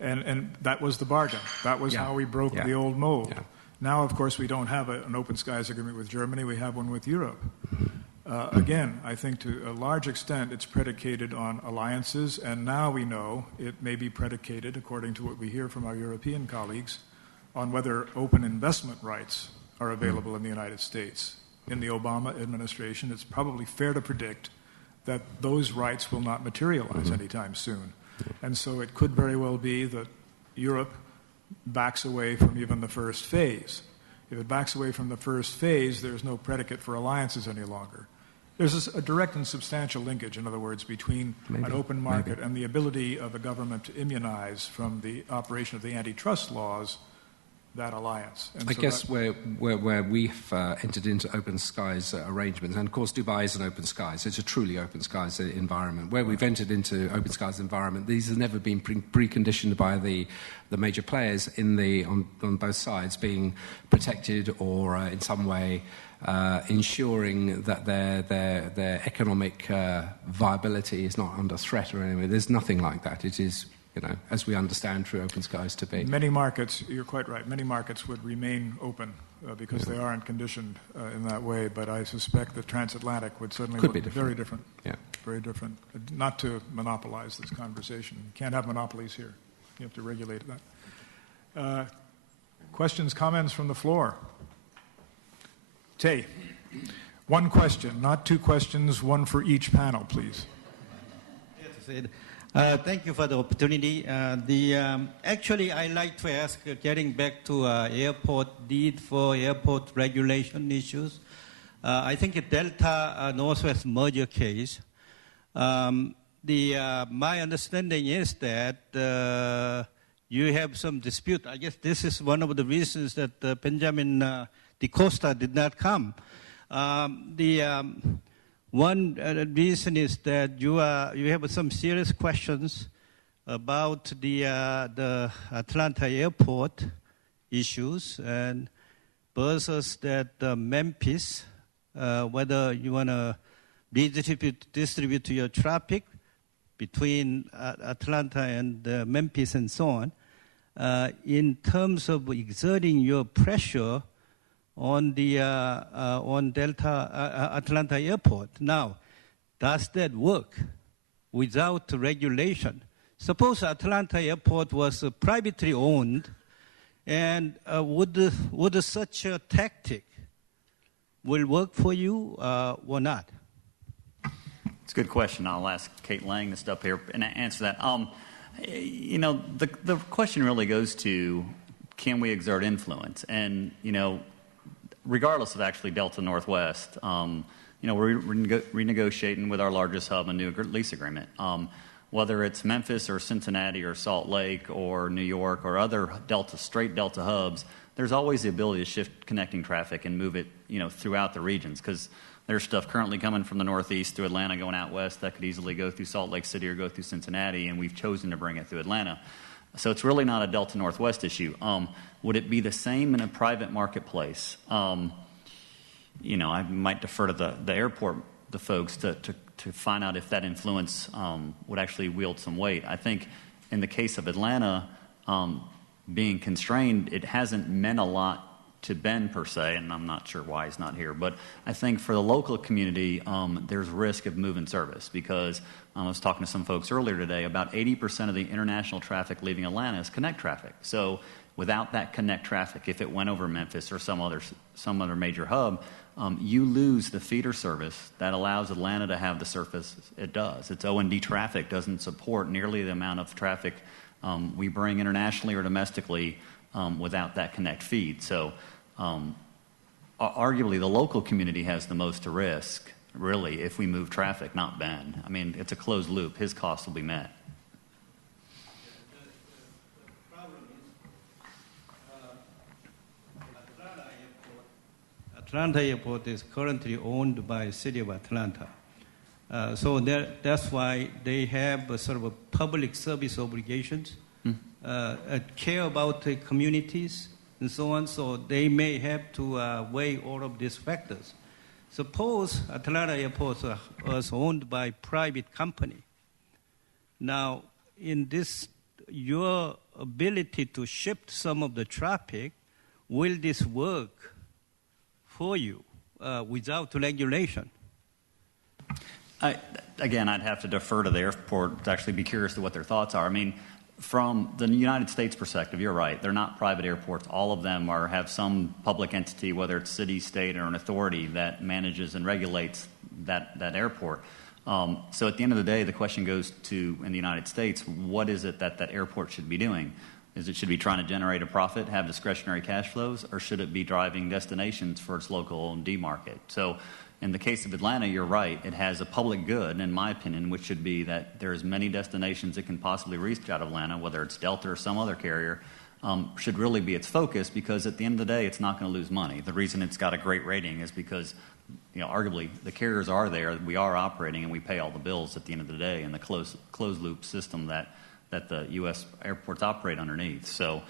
And that was the bargain. That was how we broke the old mold. Yeah. Now, of course, we don't have an open skies agreement with Germany. We have one with Europe. Again, I think to a large extent it's predicated on alliances, and now we know it may be predicated, according to what we hear from our European colleagues, on whether open investment rights are available in the United States. In the Obama administration, it's probably fair to predict that those rights will not materialize anytime soon. And so it could very well be that Europe backs away from even the first phase. If it backs away from the first phase, there's no predicate for alliances any longer. There's a direct and substantial linkage, in other words, between an open market and the ability of a government to immunize from the operation of the antitrust laws that alliance. And I guess where we've entered into open skies arrangements, and of course Dubai is an open skies, it's a truly open skies environment. Where we've entered into open skies environment, these have never been preconditioned by the major players on both sides being protected or in some way ensuring that their economic viability is not under threat or anything. There's nothing like that. It is, as we understand true open skies to be. Many markets, you're quite right, many markets would remain open because they aren't conditioned in that way, but I suspect that transatlantic would certainly look very different. Yeah. Very different. Not to monopolize this conversation. You can't have monopolies here. You have to regulate that. Questions, comments from the floor? Tay, one question, not two questions, one for each panel, please. Thank you for the opportunity. Actually, I like to ask, getting back to airport need for airport regulation issues. I think a Delta Northwest merger case. My understanding is that you have some dispute. I guess this is one of the reasons that Benjamin DaCosta did not come. One reason is that you have some serious questions about the Atlanta airport issues and versus that Memphis, whether you want to distribute your traffic between Atlanta and Memphis and so on, in terms of exerting your pressure on the on Atlanta Airport. Now, does that work without regulation? Suppose Atlanta Airport was privately owned, and would such a tactic will work for you or not? It's a good question. I'll ask Kate Lang to step here and answer that. The question really goes to, can we exert influence? And, regardless of actually Delta Northwest, we're renegotiating with our largest hub a new lease agreement. whether it's Memphis or Cincinnati or Salt Lake or New York or other straight Delta hubs, there's always the ability to shift connecting traffic and move it, throughout the regions, because there's stuff currently coming from the Northeast through Atlanta going out west that could easily go through Salt Lake City or go through Cincinnati, and we've chosen to bring it through Atlanta. So it's really not a Delta Northwest issue. Would it be the same in a private marketplace? I might defer to the airport, the folks, to find out if that influence would actually wield some weight. I think in the case of Atlanta, being constrained, it hasn't meant a lot to Ben per se, and I'm not sure why he's not here, but I think for the local community, there's risk of moving service, because I was talking to some folks earlier today, about 80% of the international traffic leaving Atlanta is connect traffic. So without that connect traffic, if it went over Memphis or some other major hub, you lose the feeder service that allows Atlanta to have the surface it does. Its O&D traffic doesn't support nearly the amount of traffic we bring internationally or domestically without that connect feed. So arguably the local community has the most to risk, really, if we move traffic, not Ben. I mean, it's a closed loop. His costs will be met. The problem is Atlanta Airport is currently owned by the city of Atlanta. So that's why they have a sort of a public service obligations, care about the communities and so on. So they may have to weigh all of these factors. Suppose Atlanta Airport was owned by a private company. Now, in this, your ability to shift some of the traffic, will this work for you without regulation? Again, I'd have to defer to the airport to actually be curious to what their thoughts are. I mean, from the United States perspective, you're right. They're not private airports. All of them have some public entity, whether it's city, state, or an authority that manages and regulates that airport. So at the end of the day, the question goes to, in the United States, what is it that airport should be doing? Should it be trying to generate a profit, have discretionary cash flows, or should it be driving destinations for its local O&D market? So in the case of Atlanta, you're right. It has a public good, in my opinion, which should be that there are as many destinations it can possibly reach out of Atlanta, whether it's Delta or some other carrier, should really be its focus, because at the end of the day, it's not going to lose money. The reason it's got a great rating is because, arguably, the carriers are there, we are operating, and we pay all the bills at the end of the day in the closed loop system that the U.S. airports operate underneath. So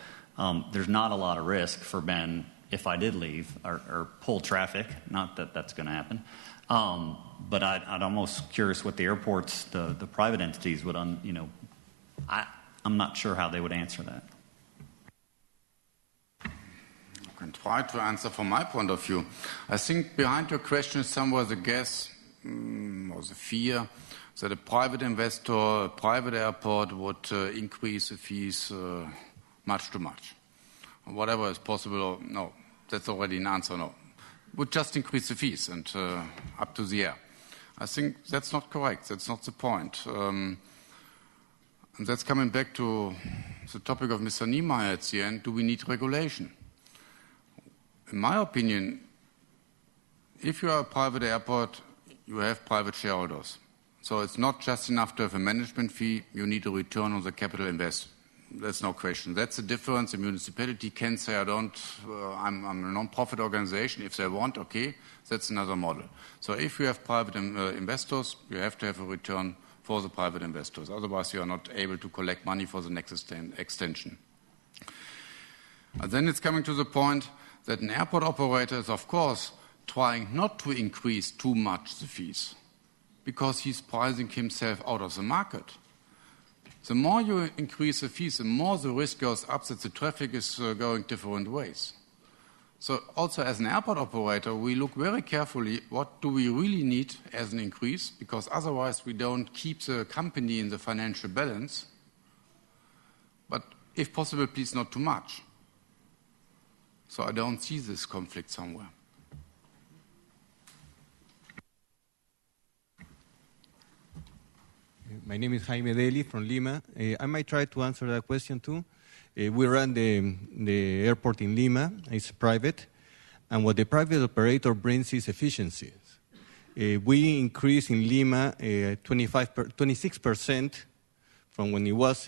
there's not a lot of risk for Ben if I did leave or pull traffic. Not that that's going to happen. But I'd almost curious what the airports, the private entities would, I'm not sure how they would answer that. I can try to answer from my point of view. I think behind your question is somewhere the guess or the fear that a private investor, a private airport would increase the fees much too much. Whatever is possible, or no, that's already an answer, no. Would just increase the fees and up to the air. I think that's not correct. That's not the point. And that's coming back to the topic of Mr. Niemeyer at the end. Do we need regulation? In my opinion, if you are a private airport, you have private shareholders. So it's not just enough to have a management fee. You need a return on the capital investment. There's no question. That's the difference. The municipality can say, I'm a non-profit organization. If they want, okay, that's another model. So if you have private investors, you have to have a return for the private investors. Otherwise, you are not able to collect money for the next extension. And then it's coming to the point that an airport operator is, of course, trying not to increase too much the fees, because he's pricing himself out of the market. The more you increase the fees, the more the risk goes up that the traffic is going different ways. So also as an airport operator, we look very carefully what do we really need as an increase, because otherwise we don't keep the company in the financial balance. But if possible, please not too much. So I don't see this conflict somewhere. My name is Jaime Deli from Lima. I might try to answer that question too. We run the airport in Lima. It's private. And what the private operator brings is efficiencies. We increase in Lima 26% from when it was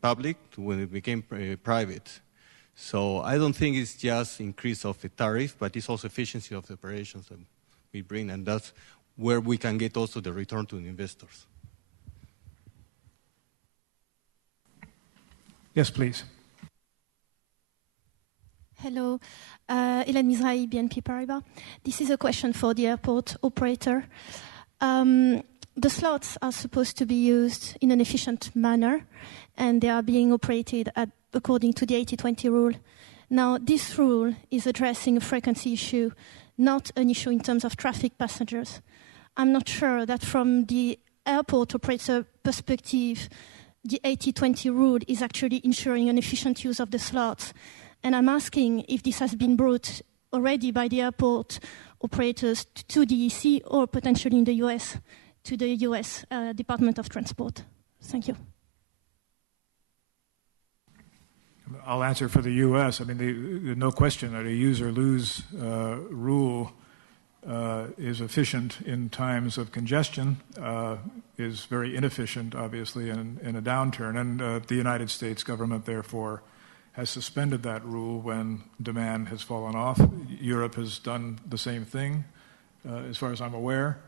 public to when it became private. So I don't think it's just increase of the tariff, but it's also efficiency of the operations that we bring, and that's where we can get also the return to the investors. Yes, please. Hello, Hélène Mizrahi, BNP Paribas. This is a question for the airport operator. The slots are supposed to be used in an efficient manner, and they are being operated according to the 80-20 rule. Now, this rule is addressing a frequency issue, not an issue in terms of traffic passengers. I'm not sure that from the airport operator perspective, the 80-20 rule is actually ensuring an efficient use of the slots. And I'm asking if this has been brought already by the airport operators to the EC or potentially in the US, to the US Department of Transport. Thank you. I'll answer for the U.S. I mean, no question that a use or lose rule is efficient in times of congestion, is very inefficient, obviously, in a downturn. And the United States government, therefore, has suspended that rule when demand has fallen off. Europe has done the same thing, as far as I'm aware,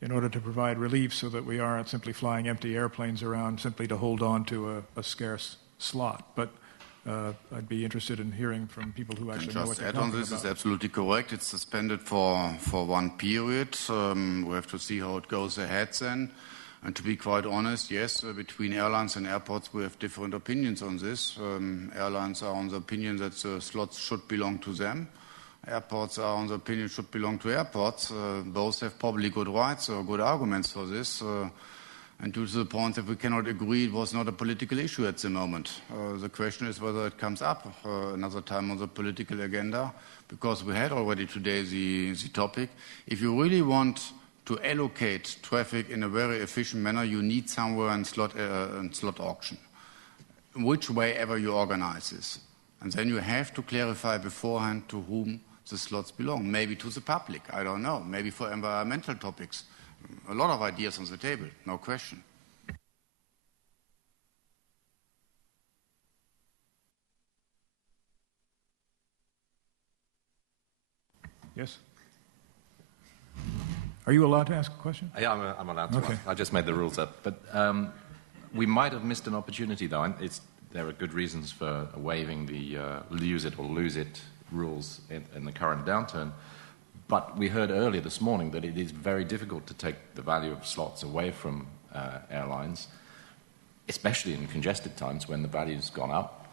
in order to provide relief so that we aren't simply flying empty airplanes around simply to hold on to a scarce slot. But I'd be interested in hearing from people who actually know what they're talking about. This is absolutely correct. It's suspended for one period. We have to see how it goes ahead then. And to be quite honest, yes, between airlines and airports we have different opinions on this. Airlines are on the opinion that the slots should belong to them. Airports are on the opinion it should belong to airports. Both have probably good rights or good arguments for this. And due to the point that we cannot agree, it was not a political issue at the moment. The question is whether it comes up another time on the political agenda, because we had already today the topic. If you really want to allocate traffic in a very efficient manner, you need somewhere a slot auction, which way ever you organize this. And then you have to clarify beforehand to whom the slots belong. Maybe to the public, I don't know. Maybe for environmental topics. A lot of ideas on the table, no question. Yes? Are you allowed to ask a question? Yeah, I'm allowed to. Okay. I just made the rules up. But we might have missed an opportunity, though. And there are good reasons for waiving the use it or lose it rules in the current downturn. But we heard earlier this morning that it is very difficult to take the value of slots away from airlines, especially in congested times when the value's gone up.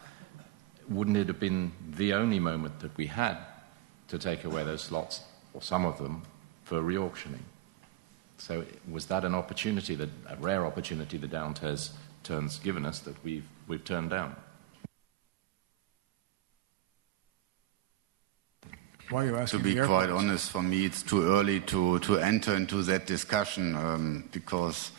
Wouldn't it have been the only moment that we had to take away those slots, or some of them, for re-auctioning? So was that an opportunity, a rare opportunity the downturn's given us that we've turned down? Why are you asking? To be quite honest, for me it's too early to enter into that discussion because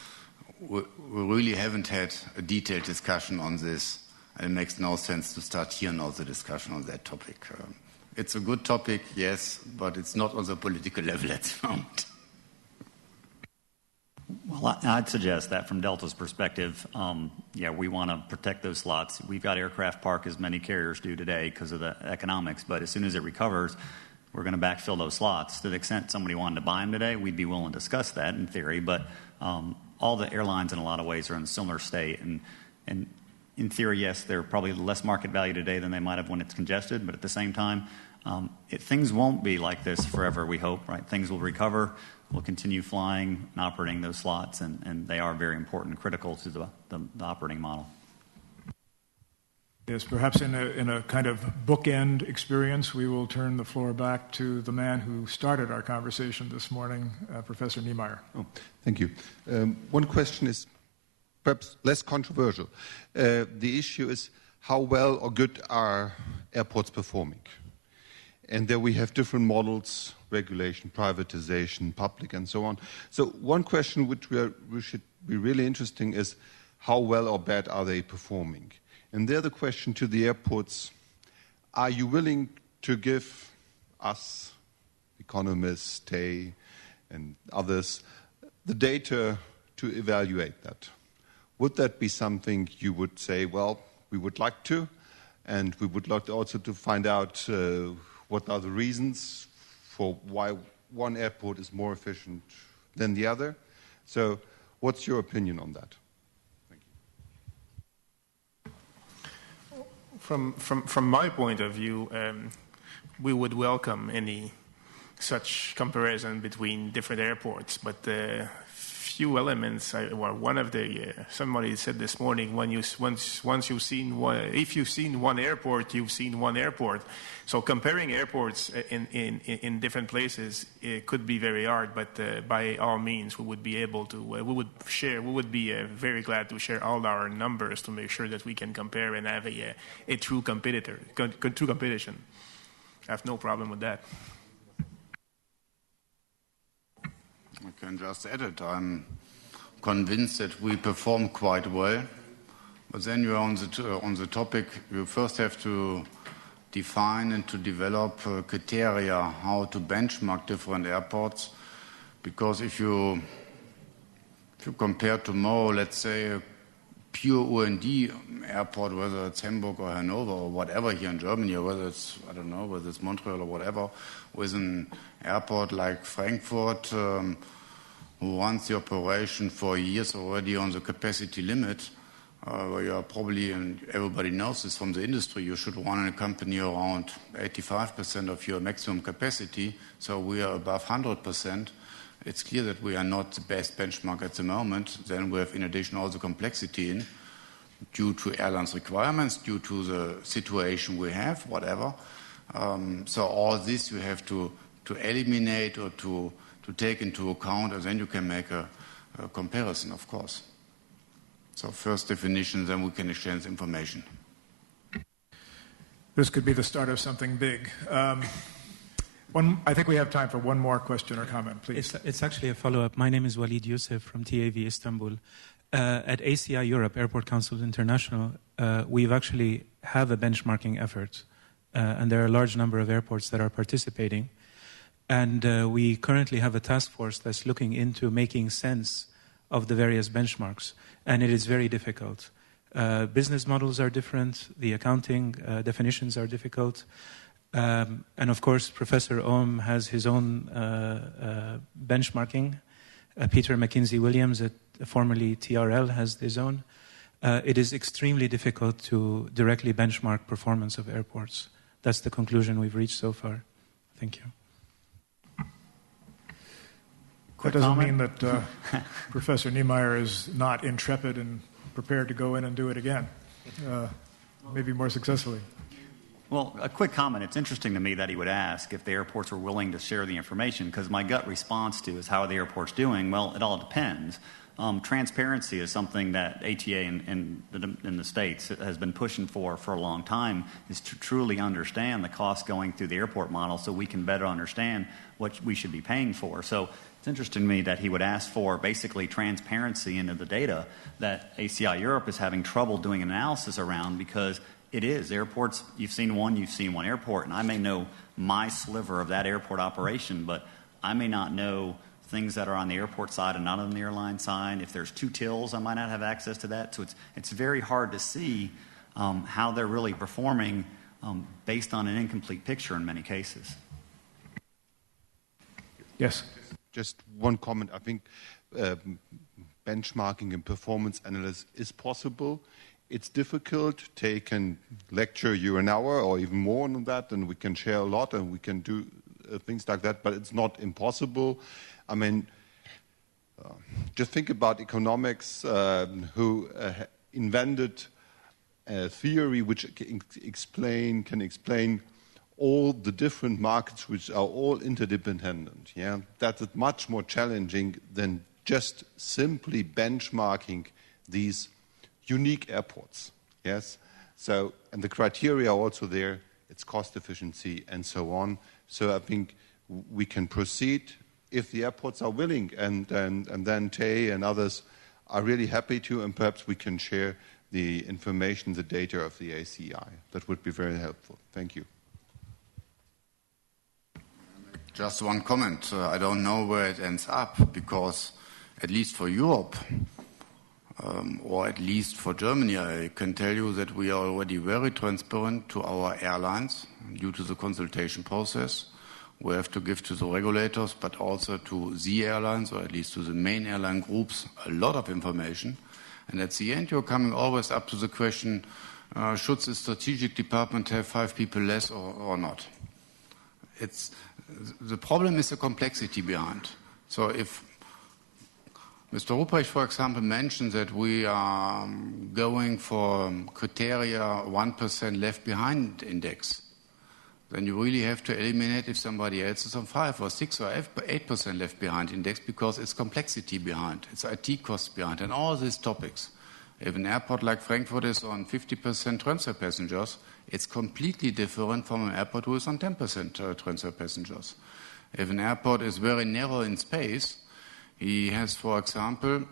we really haven't had a detailed discussion on this. It makes no sense to start here now the discussion on that topic. It's a good topic, yes, but it's not on the political level at the moment. Well, I'd suggest that from Delta's perspective, we want to protect those slots. We've got aircraft park as many carriers do today because of the economics, but as soon as it recovers, we're going to backfill those slots. To the extent somebody wanted to buy them today, we'd be willing to discuss that in theory, but all the airlines in a lot of ways are in a similar state, and in theory, yes, they're probably less market value today than they might have when it's congested, but at the same time, things won't be like this forever, we hope, right? Things will recover. We'll continue flying and operating those slots, and they are very important and critical to the operating model. Yes, perhaps in a kind of bookend experience, we will turn the floor back to the man who started our conversation this morning, Professor Niemeyer. Oh, thank you. One question is perhaps less controversial. The issue is how well or good are airports performing? And there we have different models, regulation, privatization, public, and so on. So one question which should be really interesting is how well or bad are they performing? And there the question to the airports, are you willing to give us, economists, Tay, and others, the data to evaluate that? would that be something you would say, well, we would like to, and we would like also to find out what are the reasons for why one airport is more efficient than the other? So what's your opinion on that? From my point of view, we would welcome any such comparison between different airports, but few elements. One of the somebody said this morning, once you've seen one, if you've seen one airport, you've seen one airport. So comparing airports in different places, it could be very hard. But by all means, we would be able to. We would be very glad to share all our numbers to make sure that we can compare and have a true competition. I have no problem with that. I can just add it. I'm convinced that we perform quite well. But then you're on the topic, you first have to define and to develop criteria how to benchmark different airports. Because if you compare tomorrow, let's say, a pure O&D airport, whether it's Hamburg or Hanover or whatever here in Germany, or whether it's, I don't know, whether it's Montreal or whatever, with an airport like Frankfurt, who runs the operation for years already on the capacity limit, where you are probably, and everybody knows this from the industry, you should run a company around 85% of your maximum capacity, so we are above 100%. It's clear that we are not the best benchmark at the moment. Then we have, in addition, all the complexity in, due to airlines' requirements, due to the situation we have, whatever. So all this you have to eliminate or to take into account, and then you can make a comparison, of course. So first definition, then we can exchange information. This could be the start of something big. I think we have time for one more question or comment, please. It's actually a follow-up. My name is Walid Youssef from TAV Istanbul. At ACI Europe, Airport Council International, we've actually have a benchmarking effort, and there are a large number of airports that are participating. And we currently have a task force that's looking into making sense of the various benchmarks, and it is very difficult. Business models are different, the accounting definitions are difficult, and of course Professor Ohm has his own benchmarking. Peter McKinsey-Williams, formerly TRL, has his own. It is extremely difficult to directly benchmark performance of airports. That's the conclusion we've reached so far. Thank you. That doesn't mean that Professor Niemeyer is not intrepid and prepared to go in and do it again, maybe more successfully. Well, a quick comment. It's interesting to me that he would ask if the airports were willing to share the information, because my gut response to is, how are the airports doing? Well, it all depends. Transparency is something that ATA in the States has been pushing for a long time, is to truly understand the costs going through the airport model so we can better understand what we should be paying for. So it's interesting to me that he would ask for basically transparency into the data that ACI Europe is having trouble doing analysis around, because it is. Airports, you've seen one airport, and I may know my sliver of that airport operation, but I may not know things that are on the airport side and not on the airline side. If there's two tills, I might not have access to that. So it's very hard to see how they're really performing based on an incomplete picture in many cases. Yes. Just one comment. I think benchmarking and performance analysis is possible. It's difficult. They can lecture you an hour or even more on that, and we can share a lot and we can do things like that, but it's not impossible. I mean, just think about economics, who invented a theory which can explain all the different markets which are all interdependent. Yeah, that is much more challenging than just simply benchmarking these unique airports. Yes, so, and the criteria are also there. It's cost efficiency and so on. So I think we can proceed if the airports are willing, and then Tay and others are really happy to, and perhaps we can share the information, the data of the ACI. That would be very helpful. Thank you. Just one comment. I don't know where it ends up, because at least for Europe, or at least for Germany, I can tell you that we are already very transparent to our airlines due to the consultation process. We have to give to the regulators, but also to the airlines, or at least to the main airline groups, a lot of information. And at the end, you're coming always up to the question, should the strategic department have 5 people less or not? The problem is the complexity behind. So if Mr. Rupprecht, for example, mentioned that we are going for criteria 1% left behind index, then you really have to eliminate if somebody else is on 5 or 6 or 8% left behind index, because it's complexity behind, it's IT costs behind, and all these topics. If an airport like Frankfurt is on 50% transfer passengers, it's completely different from an airport who is on 10% transfer passengers. If an airport is very narrow in space, he has, for example,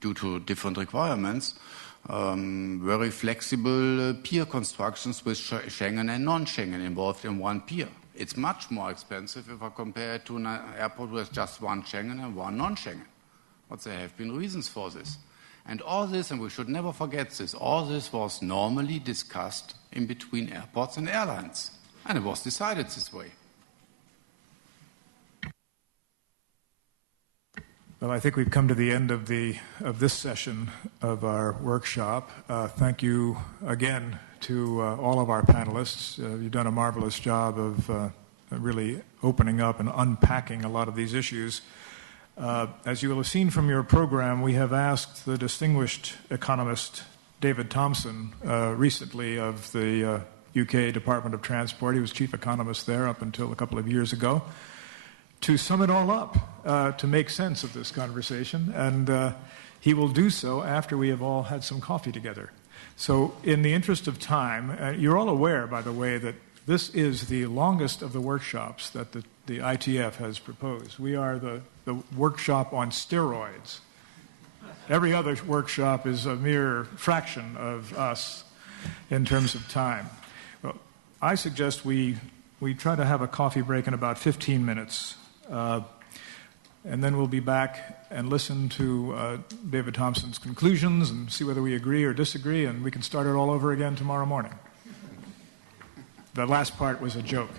due to different requirements, very flexible pier constructions with Schengen and non-Schengen involved in one pier. It's much more expensive if I compare it to an airport with just one Schengen and one non-Schengen. But there have been reasons for this. And all this, and we should never forget this, all this was normally discussed in between airports and airlines. And it was decided this way. Well, I think we've come to the end of this session of our workshop. Thank you again to all of our panelists. You've done a marvelous job of really opening up and unpacking a lot of these issues. As you will have seen from your program, we have asked the distinguished economist David Thompson recently of the UK Department of Transport. He was chief economist there up until a couple of years ago, to sum it all up, to make sense of this conversation. And he will do so after we have all had some coffee together. So in the interest of time, you're all aware, by the way, that this is the longest of the workshops that the ITF has proposed. We are the workshop on steroids. Every other workshop is a mere fraction of us in terms of time. Well, I suggest we try to have a coffee break in about 15 minutes. And then we'll be back and listen to David Thompson's conclusions and see whether we agree or disagree, and we can start it all over again tomorrow morning. The last part was a joke.